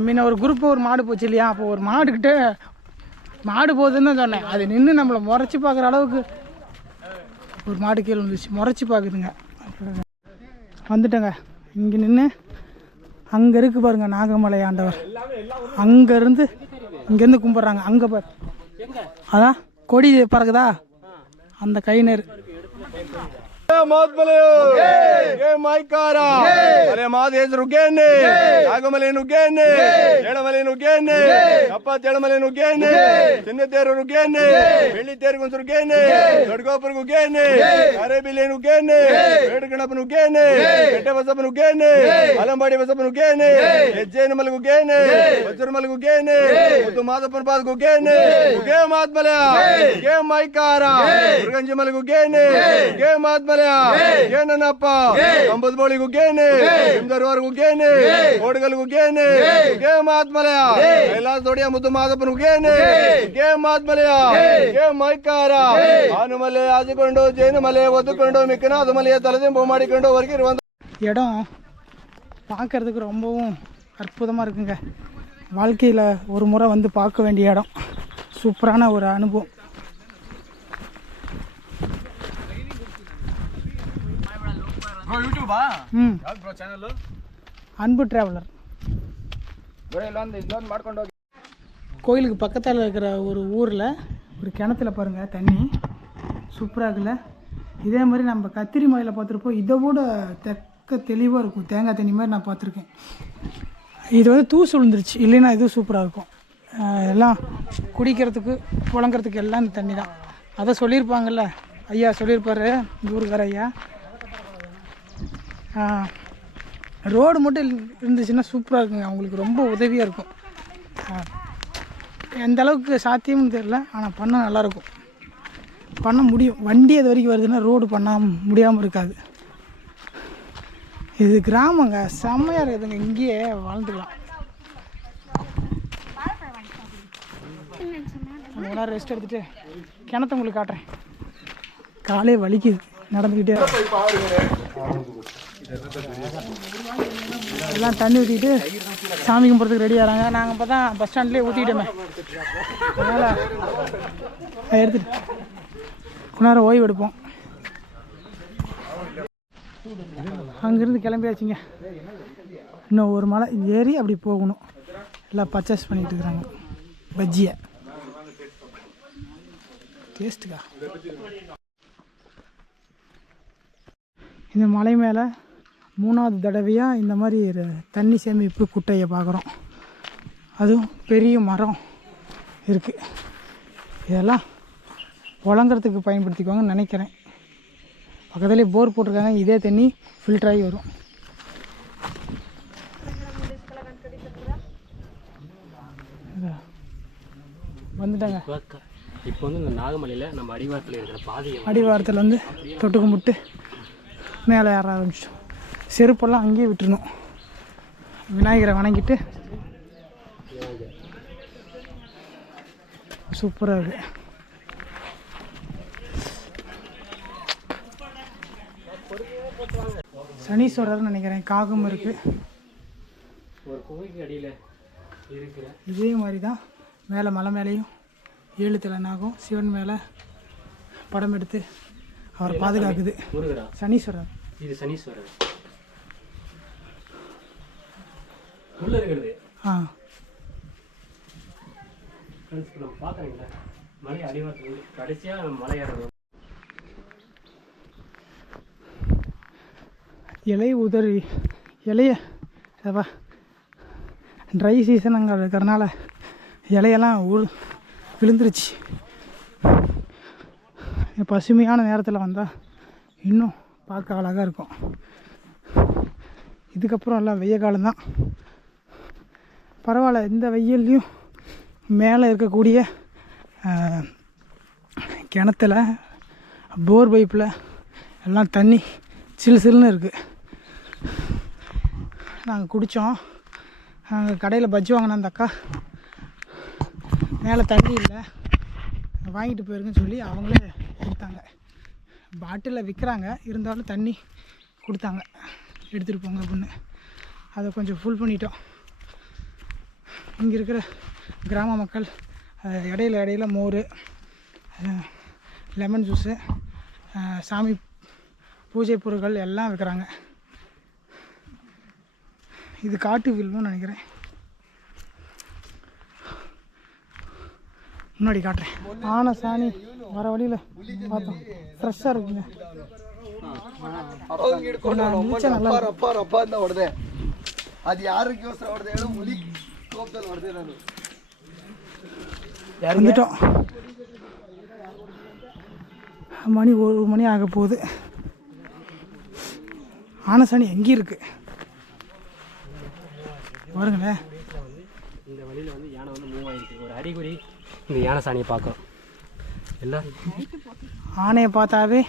முன்ன ஒரு குரூப்பு ஒரு மாடு போச்சு இல்லையா, அப்போ ஒரு மாடுக்கிட்ட மாடு போகுதுன்னு தான் சொன்னேன். அது நின்று நம்மளை முறைச்சி பார்க்குற அளவுக்கு ஒரு மாடு கீழே வந்துச்சு, முறைச்சி பார்க்குதுங்க. வந்துட்டேங்க. இங்கே நின்று அங்கே இருக்குது பாருங்கள் நாகமலை ஆண்டவர். அங்கேருந்து இங்கேருந்து கும்பிட்றாங்க. அங்கே பாரு, அதான் கொடி பறக்குதா, அந்த கை நேர். ನಾಗಮಲೆ ನುಗ್ಗೇನೆ, ಎಳಮಲೆ ನುಗ್ಗೇನೆ, ಎಪ್ಪತ್ತೇಳಮಲೆ ನುಗ್ಗೇನೆ, ಚಿನ್ನತೇರು ನುಗ್ಗೇನೆ, ಬೆಳ್ಳಿ ತೇರು ನುಗ್ಗೇನೆ, ದೊಡ್ಡಗೋಪುರ ನುಗ್ಗೇನೆ, ಅರೇಬಿಲೆ ನುಗ್ಗೇನೆ, ಬೇಡಗಣಪ ನುಗ್ಗೇನೆ, ಬೆಟ್ಟ ಬಸಪ್ಪ ನುಗ್ಗೇನೆ, ಅಲಂಬಾಡಿ ಬಸಪ್ಪ ನುಗ್ಗೇನೆ, ಹೆಜ್ಜೇನ ಮಲೆ ನುಗ್ಗೇನೆ, ವಜ್ರ ಮಲೆ ನುಗ್ಗೇನೆ, ಮುದ್ದು ಮಾದಪ್ಪನ ಪಾದ ನುಗ್ಗೇನೆ, ನುಗ್ಗೇ ಮಾತ್ಮಲೆ, ನುಗ್ಗೇ ಮೈಕಾರ, ಮುರುಗಂಜಿ ಮಲೆ ನುಗ್ಗೇನೆ, ನುಗ್ಗೇ ಮಾತ್ಮಲೆ, ಏನಪ್ಪ ಕಂಬದ ಬೋಳಿ ಗುಗ್ಗೇನೆ, ನಿಮ್ದರ್ವಾರ ಗುಗ್ಗೇನೆ, ಕೋಡಿಗಲ್ ಗುಗ್ಗೇನೆ, ನುಗ್ಗೇ ಮಾತ್ಮಲೆಯ, ಕೈಲಾಸ ದೊಡೆಯ ಮುದ್ದು ಮಾದಪ್ಪ ನುಗ್ಗೇನೆ, ನುಗ್ಗೇ ಮಾತ್ಮಲೆಯ, ನುಗ್ಗೇ ಮೈಕಾರ, ಆನುಮಲೆ ಆಜಿಕೊಂಡು ಜೇನು ಮಲೆ ಒದ್ದುಕೊಂಡು ಮಿಕ್ಕನಾದ ಮಲೆಯ ತಲೆದಿಂಬು ಮಾಡಿಕೊಂಡು ಹೊರಗಿರುವಂತ இடம் பார்க்குறதுக்கு ரொம்பவும் அற்புதமாக இருக்குங்க. வாழ்க்கையில் ஒரு முறை வந்து பார்க்க வேண்டிய இடம். சூப்பரான ஒரு அனுபவம். அன்பு டிராவலர். கோயிலுக்கு பக்கத்தில் இருக்கிற ஒரு ஊரில் ஒரு கிணத்துல பாருங்கள் தண்ணி சூப்பராக இருக்குல்ல. இதே மாதிரி நம்ம கத்திரி மலையில் பார்த்துருப்போம், இதை விட தெக்க தெளிவாக இருக்கும். தேங்காய் தண்ணி மாதிரி நான் பார்த்துருக்கேன். இது வந்து தூசு விழுந்துருச்சு, இல்லைன்னா இதுவும் சூப்பராக இருக்கும். எல்லாம் குடிக்கிறதுக்கு புழங்கிறதுக்கு எல்லாம் இந்த தண்ணி தான். அதை சொல்லியிருப்பாங்கள்ல, ஐயா சொல்லியிருப்பார் இந்த ஊருக்கார ஐயா. ரோடு மட்டும் இருந்துச்சுன்னா சூப்பராக இருக்குங்க, அவங்களுக்கு ரொம்ப உதவியாக இருக்கும். எந்த அளவுக்கு சாத்தியம்னு தெரில, ஆனால் பண்ணால் நல்லாயிருக்கும். பண்ண முடியும். வண்டி அது வரைக்கும் வருதுன்னா ரோடு பண்ணாமல் முடியாமல் இருக்காது. இது கிராமங்க, செம்மையாக இருக்குதுங்க. இங்கேயே வாழ்ந்துக்கலாம். நல்லா ரெஸ்ட் எடுத்துகிட்டு கிணத்த உங்களுக்கு காட்டுறேன். காலே வலிக்குது நடந்துக்கிட்டே. எல்லாம் தண்ணி ஊற்றிட்டு சாமி கும்பிட்றதுக்கு ரெடி ஆகிறாங்க. நாங்கள் இப்போ தான் பஸ் ஸ்டாண்ட்லேயே ஊற்றிக்கிட்டோமே, அதனால் எடுத்துகிட்டு கொஞ்ச நேரம் ஓய்வு எடுப்போம். அங்கேருந்து கிளம்பியாச்சுங்க. இன்னும் ஒரு மலை ஏறி அப்படி போகணும். எல்லாம் பர்ச்சேஸ் பண்ணிகிட்டு இருக்கிறாங்க பஜ்ஜியை. டேஸ்ட்டுக்கா. இந்த மலை மேலே 3வது தடவையாக இந்த மாதிரி தண்ணி சேமிப்பு குட்டையை பார்க்குறோம். அதுவும் பெரிய மரம் இருக்குது. இதெல்லாம் புழங்கிறதுக்கு பயன்படுத்திக்குவாங்கன்னு நினைக்கிறேன். பக்கத்துலேயே போர் போட்டிருக்காங்க. இதே தண்ணி ஃபில்டராகி வரும். வந்துட்டாங்க. இப்போ வந்து இந்த நாகமலையில் நம்ம அடிவாரத்தில் இருக்கிற பாதையை அடிவாரத்தில் வந்து தொட்டு கும்பிட்டு மேலே ஏற ஆரம்பிச்சிட்டோம். செருப்பெல்லாம் அங்கேயே விட்டுருணும். விநாயகரை வணங்கிட்டு சூப்பராக இருக்குது. சனீஸ்வரர்னு நினைக்கிறேன். காகம் இருக்குது. ஒரு கோவிலுக்கு அடியில் இருக்கிற இதே மாதிரி தான் மேலே மலை மேலேயும் 7 தலை நாகம் சிவன் மேலே படம் எடுத்து அவரை பாதுகாக்குது. முருகரா? சனீஸ்வரர். இது சனீஸ்வரர் உள்ள இருக்கிறது. நம்ம பார்க்குறீங்களா மலை அடிவாரத்தில் கடைசியாக மலை ஏறணும். இலை உதறி இலைய ட்ரை சீசன் அங்கே இருக்கிறனால இலையெல்லாம் விழுந்துருச்சு. பசுமையான நேரத்தில் வந்தால் இன்னும் பார்க்க அழகாக இருக்கும். இதுக்கப்புறம் எல்லாம் வெய்ய காலம்தான். பரவாயில்ல, இந்த வெயில்லையும் மேலே இருக்கக்கூடிய கிணத்துல போர் பைப்பில் எல்லாம் தண்ணி சிலு சிலுன்னு இருக்குது. நாங்கள் குடித்தோம். நாங்கள் கடையில் பஜ்ஜி வாங்கினா அந்த அக்கா மேலே தண்ணி இல்லை வாங்கிட்டு போயிருக்குன்னு சொல்லி அவங்களே கொடுத்தாங்க. பாட்டிலில் விற்கிறாங்க, இருந்தாலும் தண்ணி கொடுத்தாங்க எடுத்துகிட்டு போங்க அப்படின்னு. அதை கொஞ்சம் ஃபுல் பண்ணிட்டோம். இங்கே இருக்கிற கிராம மக்கள் இடையில மோர், லெமன் ஜூஸு, சாமி பூஜை பொருட்கள் எல்லாம் விற்கிறாங்க. இது காட்டு வில்வம்னு நினைக்கிறேன். முன்னாடி காட்டுறேன். ஆனை சாணி வர வழியில் பார்த்தோம், ஃப்ரெஷ்ஷாக இருக்குங்க. ಅದು ಯಾರಿಗೋಸ್ಕರ ಹೊಡೆದೆ ಹೇಳು ಹುಲಿ ಕೋಪದಲ್ಲಿ ಹೊಡೆದೆ ನಾನು வந்துட்டோம். மணி 1 மணி ஆக போகுது. ஆனசாணி எங்கே இருக்கு பாருங்களேன். இந்த வழியில் வந்து யானை வந்து மூவ் ஆகிருக்கு. ஒரு அறிகுறி இந்த யானை சாணியை பார்க்கும். எல்லாம் ஆனையை பார்த்தாவே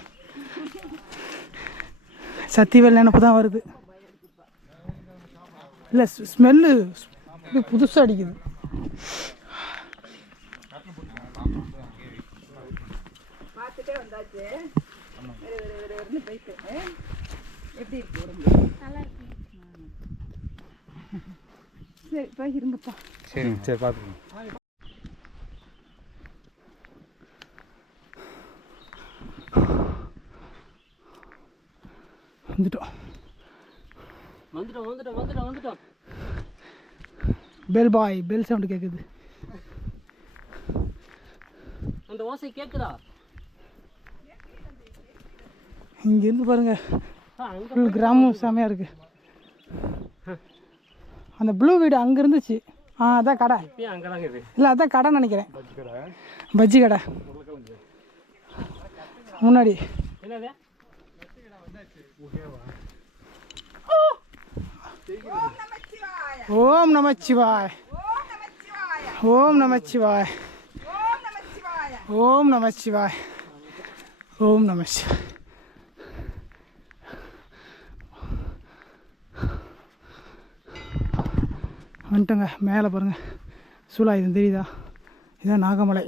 சத்திவேல் நினப்பு தான் வருது. இல்லை, ஸ்மெல்லு புதுசாக அடிக்குது. பார்த்துட்டே வந்தாச்சு. போயிட்டு எப்படி இருக்கு உடம்பு? சரி போய் இருங்கப்பா. சரி பார்த்துக்கோங்க. வந்துட்டோம். பெல் பாய், பெல் சவுண்டு கேட்குது. அந்த ஓசை கேட்குதா? இங்கேருந்து பாருங்க, ஃபுல் கிராமம் செமையாக இருக்கு. அந்த ப்ளூ வீடு அங்கே இருந்துச்சு. அதான் கடை. அங்கே தாங்க இது. இல்லை, அதான் கடைன்னு நினைக்கிறேன். பஜ்ஜி கடை முன்னாடி. என்னது? ஓம் நமச்சிவாய், ஓம் நமச்சிவாய், ஓம் நமச்சிவாய், ஓம் நமச்சிவாய். வந்துட்டோங்க. மேலே பாருங்கள், சூலாயுதம் தெரியுதா? இதுதான் நாகமலை.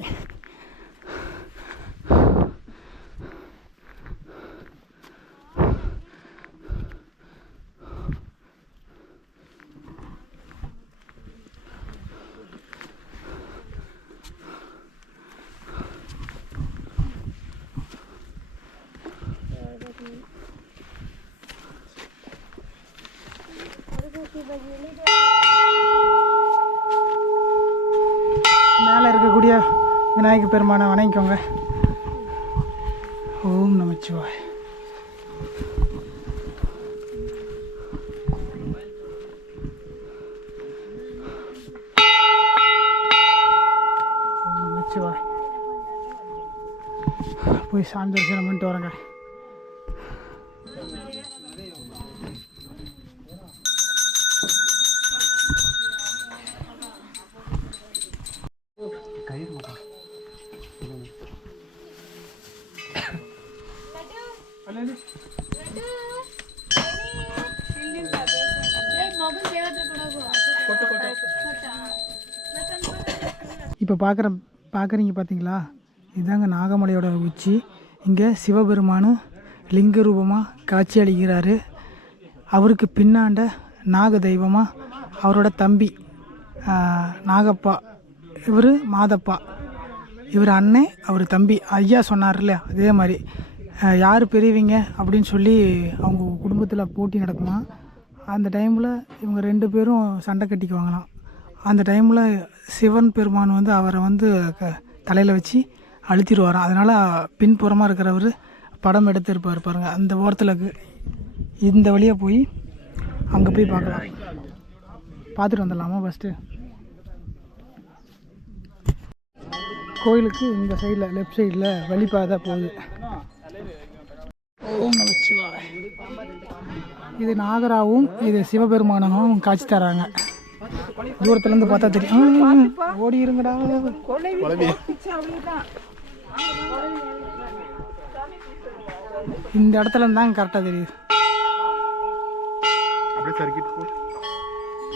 மேலே இருக்கக்கூடிய விநாயகர் பெருமானை வணங்கிக்கோங்க. ஓம் நமச்சிவாய். ஓம் நமச்சிவாய். போய் சாமி தரிசனம் பண்ணிட்டு வரேங்க. இப்போ பார்க்குறீங்க பார்த்தீங்களா, இதுதாங்க நாகமலையோட உச்சி. இங்கே சிவபெருமானும் லிங்க ரூபமாக காட்சி அளிக்கிறாரு. அவருக்கு பின்னாண்ட நாக தெய்வமாக அவரோட தம்பி நாகப்பா, இவர் மாதப்பா, இவர் அண்ணன், அவர் தம்பி. ஐயா சொன்னார்ல, அதே மாதிரி யார் பெரியவங்க அப்படின்னு சொல்லி அவங்க குடும்பத்தில் போட்டி நடக்குமா. அந்த டைமில் இவங்க 2 பேரும் சண்டை கட்டிக்குவாங்களாம். அந்த டைமில் சிவன் பெருமான் வந்து அவரை வந்து தலையில் வச்சு அழுத்திடுவாராம். அதனால் பின்புறமாக இருக்கிறவர் படம் எடுத்துருப்பார் பாருங்கள். அந்த ஓரத்தில் இந்த வழியாக போய் அங்கே போய் பார்க்கலாம். பார்த்துட்டு வந்துடலாமா? ஃபஸ்ட்டு கோயிலுக்கு இந்த சைடில் லெஃப்ட் சைடில் வழிபாதை போகுது. ஓம் நமச்சிவாய். இது நாகராவும் இது சிவபெருமானும் காட்சி தராங்க. தூரத்துலேருந்து பார்த்தா தெரியும். ஓடி இருங்கடா. இந்த இடத்துல இருந்தாங்க கரெக்டாக தெரியுது. அப்படியே சர்க்கிட் போ.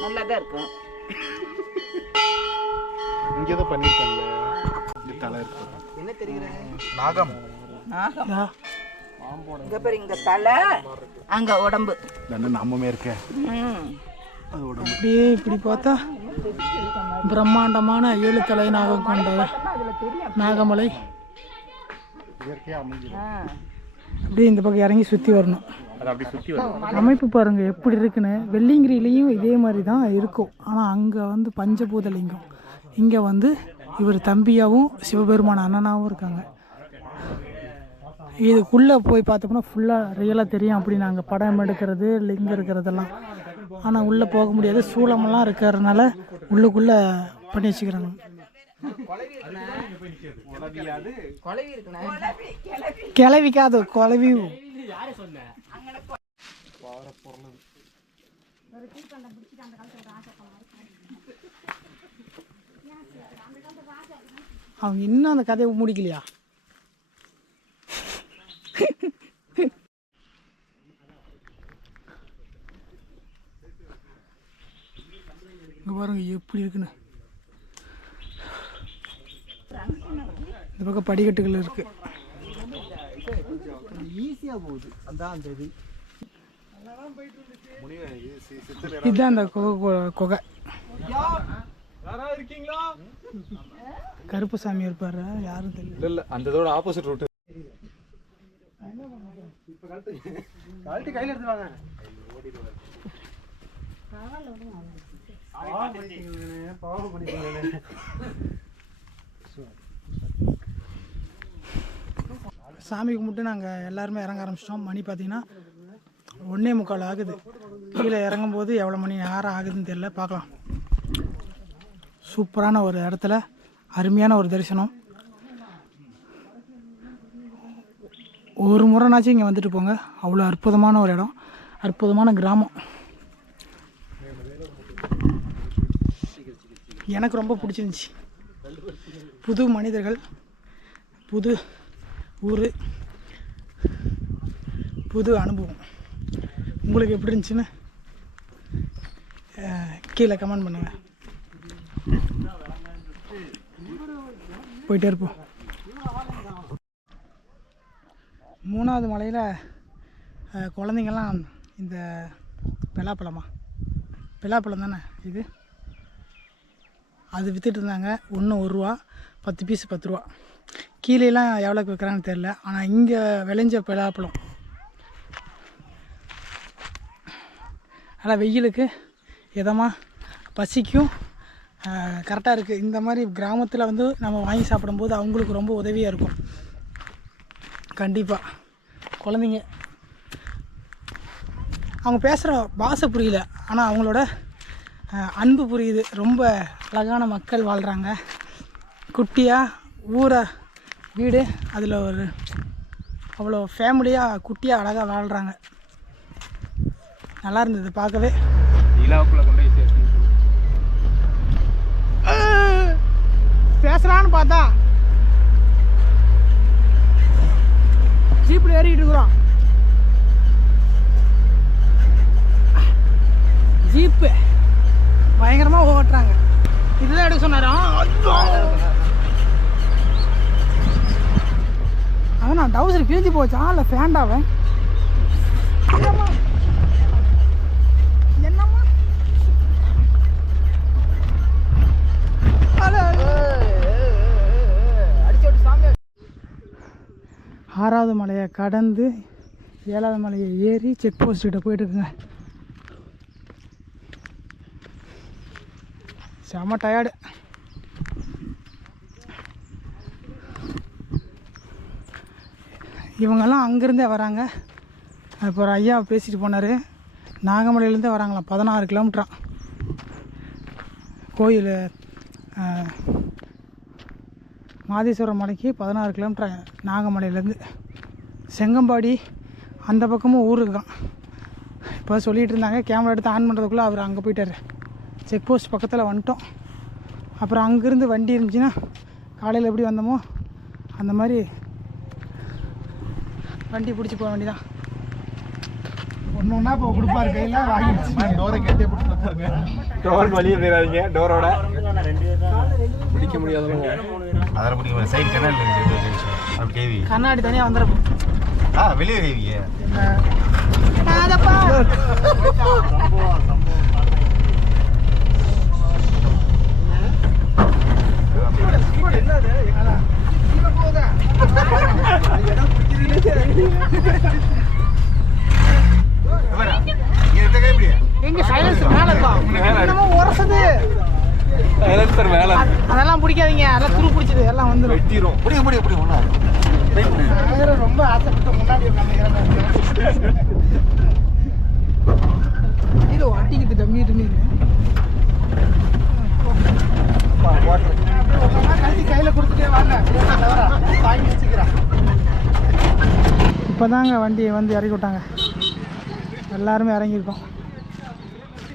நல்லா தான் இருக்கும். இங்கே தான் பண்ணியிருக்காங்க. இந்த தலை இருக்கு. என்ன தெரியுது? நாகம். நாகம். இங்க பாரு, இங்க தலை, அங்க உடம்பு. நம்ம இருக்க. அப்படியே இப்படி பார்த்தா பிரம்மாண்டமான 7 தலை நாகம் கொண்ட நாகமலை. அப்படியே இந்த பக்கம் இறங்கி சுற்றி வரணும். அமைப்பு பாருங்க எப்படி இருக்குன்னு. வெள்ளிங்கிரியிலையும் இதே மாதிரி தான் இருக்கும். ஆனால் அங்கே வந்து பஞ்சபூதலிங்கம், இங்கே வந்து இவர் தம்பியாகவும் சிவபெருமான அண்ணனாகவும் இருக்காங்க. இதுக்குள்ளே போய் பார்த்தோம்னா ஃபுல்லாக ரியலாக தெரியும். அப்படி நாங்கள் படம் எடுக்கிறது லிங்கம் இருக்கிறதெல்லாம். ஆனால் உள்ளே போக முடியாது, சூளமெல்லாம் இருக்கிறதுனால உள்ளுக்குள்ளே பண்ணி வச்சுக்கிறாங்க. கிளவிக்காது குழவி. அவங்க இன்னும் அந்த கதையை முடிக்கலையா? இங்க பாருங்க எப்படி இருக்குன்னு. இந்த பக்கம் படிக்கட்டுகள் இருக்கு. ஈஸியாக போகுது. அந்த இது இதுதான் அந்த குகை. கருப்புசாமி இருப்பாரு, யாரும் தெரியல. இல்ல அந்த இதோட ஆப்போசிட் ரூட். கையில எடுத்துவாங்க. சாமி கும்பிட்டு நாங்கள் எல்லாருமே இறங்க ஆரம்பிச்சிட்டோம். மணி பார்த்தீங்கன்னா 1:45 ஆகுது. கீழே இறங்கும்போது எவ்வளோ மணி நேரம் ஆகுதுன்னு தெரியல, பார்க்கலாம். சூப்பரான ஒரு இடத்துல அருமையான ஒரு தரிசனம். ஒரு முறைனாச்சும் இங்கே வந்துட்டு போங்க. அவ்வளோ அற்புதமான ஒரு இடம், அற்புதமான கிராமம். எனக்கு ரொம்ப பிடிச்சிருந்துச்சி. புது மனிதர்கள், புது ஊர், புது அனுபவம். உங்களுக்கு எப்படி இருந்துச்சுன்னு கீழே கமெண்ட் பண்ணுங்கள். போயிட்டே இருப்போம். 3வது மலையில் குழந்தைங்கள்லாம் இந்த பலாப்பழம் தானே இது, அது விற்றுட்டு இருந்தாங்க. ஒன்று 1 ரூபா, 10 பீஸ் 10 ரூபா. கீழேலாம் எவ்வளோக்கு விற்கிறான்னு தெரில. ஆனால் இங்கே விளைஞ்ச பலாப்பழம் ஆனால் வெயிலுக்கு இதமாக பசிக்கும் கரெக்டாக இருக்குது. இந்த மாதிரி கிராமத்தில் வந்து நம்ம வாங்கி சாப்பிடும்போது அவங்களுக்கு ரொம்ப உதவியாக இருக்கும். கண்டிப்பாக குழந்தைங்க அவங்க பேசுகிற பாஷை புரியல, ஆனால் அவங்களோட அன்பு புரியுது. ரொம்ப அழகான மக்கள் வாழ்கிறாங்க. குட்டியாக ஊரை வீடு, அதில் ஒரு அவ்வளோ ஃபேமிலியாக குட்டியாக அழகாக வாழ்கிறாங்க. நல்லா இருந்தது பார்க்கவே. பேசுகிறான்னு பார்த்தா ஜீப்பில் ஏறிக்கிட்டு இருக்கிறோம். ஜீப்பு பயங்கரமாக ஓட்டுறாங்க. இதுதான் எடுக்க சொன்னாரா? அவன் நான் டவுசர் கிழிஞ்சு போச்சா இல்லை ஃபேண்டாவன் என்னம்மா? 6வது மலையை கடந்து 7வது மலையை ஏறி செக் போஸ்ட்கிட்ட போயிட்டுருக்குங்க. செம்ம டயர்டு. இவங்கெல்லாம் அங்கேருந்தே வராங்க. இப்போ ஒரு ஐயா பேசிட்டு போனார். நாகமலையிலேருந்தே வராங்களாம். 16 கிலோமீட்டரா கோயில். மாதேஸ்வரம் மலைக்கு 16 கிலோமீட்டர் நாகமலையிலேருந்து. செங்கம்பாடி அந்த பக்கமும் ஊர் இருக்கான். இப்போ சொல்லிகிட்டு இருந்தாங்க. கேமரா எடுத்து ஆன் பண்ணுறதுக்குள்ளே அவர் அங்கே போயிட்டார். செக் போஸ்ட் பக்கத்தில் வந்துட்டோம். அப்புறம் அங்கேருந்து வண்டி இருந்துச்சுன்னா காலையில் எப்படி வந்தோமோ அந்த மாதிரி வண்டி பிடிச்சி போக வேண்டியதான். ஒன்று ஒன்றா இப்போ கொடுப்பாரு கையில் வாங்கி டோரை கேட்டே பிடிச்சிருக்காங்க. டோருக்கு வழியே போயிடாதீங்க. டோரோட பிடிக்க முடியாத அதில் பிடிக்க சைடு கண்ணாடி அப்படி கேவி கண்ணாடி தனியாக வந்துடும். வெளியே கேவிங்க எங்க சைலன்ஸ் மேல இருக்கும் என்னமோ உரசுது. சைலன்சர் மேல அதெல்லாம் பிடிக்காதீங்க, அதெல்லாம் துரு பிடிச்சது எல்லாம் வந்துடும். வெட்டிரும். ரொம்ப ஆசைப்பட்டு முன்னாடி இது அட்டிக்கிட்டு டம்மிட்டு கழிச்சு கையில் கொடுத்துட்டே வாங்க, வாங்கி வச்சுக்கிறேன். இப்போதாங்க வண்டியை வந்து இறக்கி விட்டாங்க, எல்லாருமே இறங்கியிருக்கோம்.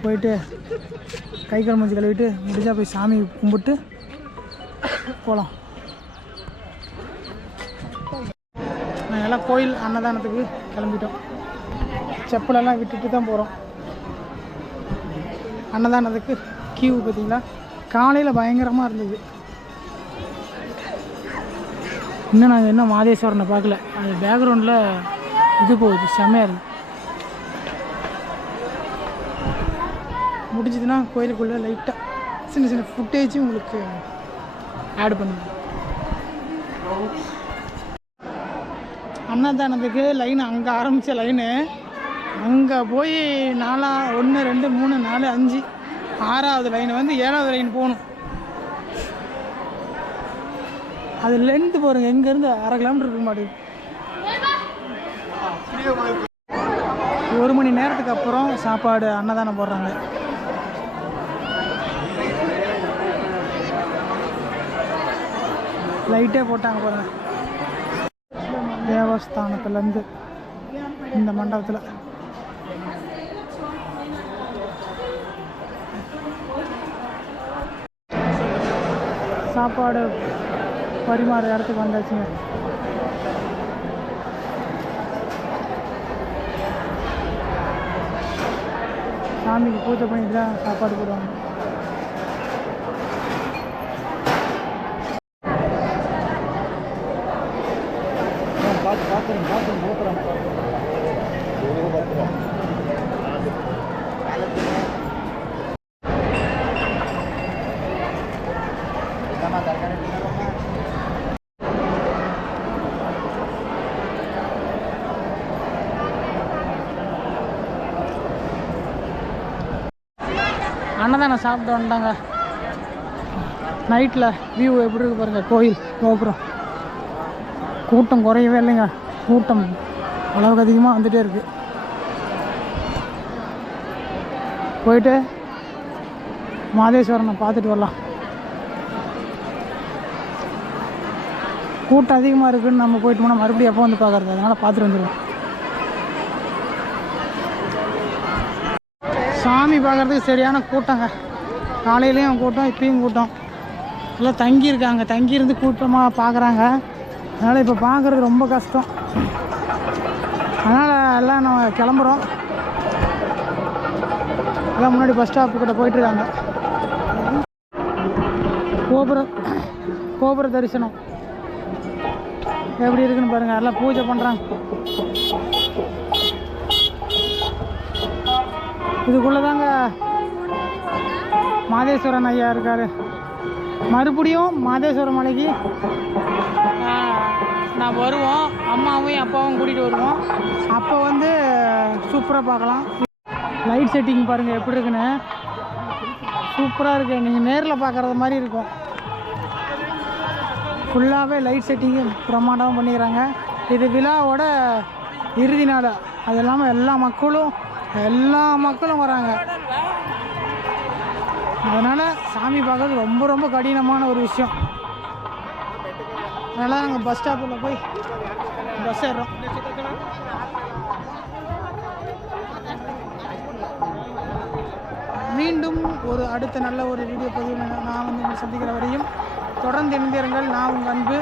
போயிட்டு கை கால் மூஞ்சி கழுவிட்டு முடிஞ்சால் போய் சாமி கும்பிட்டு போகலாம். நாங்கள் எல்லாம் கோயில் அன்னதானத்துக்கு கிளம்பிட்டோம். செப்பலெல்லாம் விட்டுட்டு தான் போகிறோம். அன்னதானத்துக்கு கியூ பார்த்தீங்களா, காலையில் பயங்கரமாக இருந்தது. இன்னும் நாங்கள் இன்னும் மாதேஸ்வரனை பார்க்கல, அது பேக்ரவுண்டில் இது போகுது, செம்மையாக இருக்குது. முடிஞ்சதுன்னா கோயிலுக்குள்ளே லைட்டாக சின்ன சின்ன ஃபுட்டேஜும் உங்களுக்கு ஆட் பண்ணுங்க. அன்னதானத்துக்கு லைன் அங்கே ஆரம்பித்த லைனு அங்கே போய் 4 1 2 3 4 5 6வது லைன் வந்து 7வது லைன் போகணும். அது லென்த்து பாருங்கள், எங்கேருந்து 1/2 கிலோமீட்டர் இருக்க மாட்டேங்குது. 1 மணி நேரத்துக்கு அப்புறம் சாப்பாடு அன்னதானம் போடுறாங்க. லைட்டே போட்டாங்க பாருங்கள், தேவஸ்தானத்துலேருந்து இந்த மண்டபத்தில். சாப்பாடு பரிமாற இடத்துக்கு வந்தாச்சுங்க. சாமிக்கு பூஜை பண்ணிட்டு தான் சாப்பாடு போடுவாங்க. அன்னதானம் சாப்பிட்டு வந்துட்டாங்க. நைட்டில் வியூ எப்படி இருக்கு பாருங்கள், கோயில் கோபுரம். கூட்டம் குறையவே இல்லைங்க, கூட்டம் அளவுக்கு அதிகமாக வந்துகிட்டே இருக்குது. போயிட்டு மாதேஸ்வரனை பார்த்துட்டு வரலாம். கூட்டம் அதிகமாக இருக்குதுன்னு நம்ம போயிட்டு போனால் மறுபடியும் எப்போ வந்து பார்க்குறது, அதனால் பார்த்துட்டு வந்துடுவோம். சாமி பார்க்குறதுக்கு சரியான கூட்டங்க, காலையிலையும் கூட்டம், இப்பயும் கூட்டம். எல்லாம் தங்கியிருக்காங்க, தங்கியிருந்து கூட்டமாக பார்க்குறாங்க. அதனால் இப்போ பார்க்குறது ரொம்ப கஷ்டம். அதனால் எல்லாம் நம்ம கிளம்புறோம். எல்லாம் முன்னாடி பஸ் ஸ்டாப்புக்கிட்ட போயிட்டுருக்காங்க. கோபுர தரிசனம் எப்படி இருக்குன்னு பாருங்கள், எல்லாம் பூஜை பண்ணுறாங்க. இதுக்குள்ளே தாங்க மாதேஸ்வரன் ஐயா இருக்கார். மறுபடியும் மாதேஸ்வரம் மலைக்கு நான் வருவோம், அம்மாவும் அப்பாவும் கூட்டிகிட்டு வருவோம். அப்போ வந்து சூப்பராக பார்க்கலாம். லைட் செட்டிங் பாருங்கள் எப்படி இருக்குன்னு, சூப்பராக இருக்குது. நீங்கள் நேரில் பார்க்குறது மாதிரி இருக்கும். ஃபுல்லாகவே லைட் செட்டிங்கு பிரமாண்டமாக பண்ணிக்கிறாங்க. இது விழாவோட இறுதி நாள், அது இல்லாமல் எல்லா மக்களும் வராங்க. அதனால் சாமி பார்க்கறது ரொம்ப ரொம்ப கடினமான ஒரு விஷயம். அதனால் நாங்கள் பஸ் ஸ்டாப்பில் போய் பஸ் ஏறுறோம். மீண்டும் ஒரு அடுத்த நல்ல ஒரு வீடியோ பதிவில் நான் வந்து உங்களை சந்திக்கிற வரையும் தொடர்ந்து இணைந்திருங்கள். நான் உங்கள் அன்பு.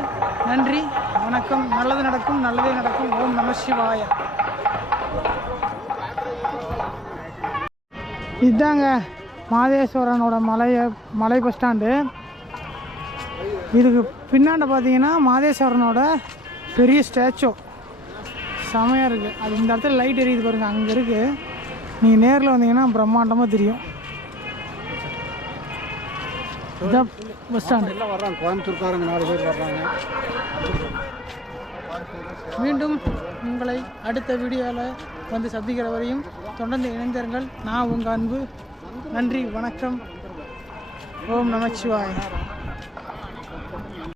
நன்றி, வணக்கம். நல்லது நடக்கும், நல்லதே நடக்கும். ஓம் நம சிவாய. இதுதாங்க மாதேஸ்வரனோட மலை பஸ் ஸ்டாண்டு. இதுக்கு பின்னாண்ட பார்த்தீங்கன்னா மாதேஸ்வரனோட பெரிய ஸ்டாச்சு செமையாக இருக்குது. அது இந்த இடத்துல லைட் எரியுது பாருங்கள், அங்கே இருக்குது. நீங்கள் நேரில் வந்தீங்கன்னா பிரம்மாண்டமாக தெரியும். இதுதான் பஸ் ஸ்டாண்டு. எல்லாம் வர்றாங்க, கோயம்புத்தூர்காரங்க 4 பேர் வர்றாங்க. மீண்டும் உங்களை அடுத்த வீடியோவில் வந்து சந்திக்கிற வரையும் தொடர்ந்து இணைந்திருங்கள். நான் உங்கள் அன்பு. நன்றி, வணக்கம். ஓம் நமச்சிவாய.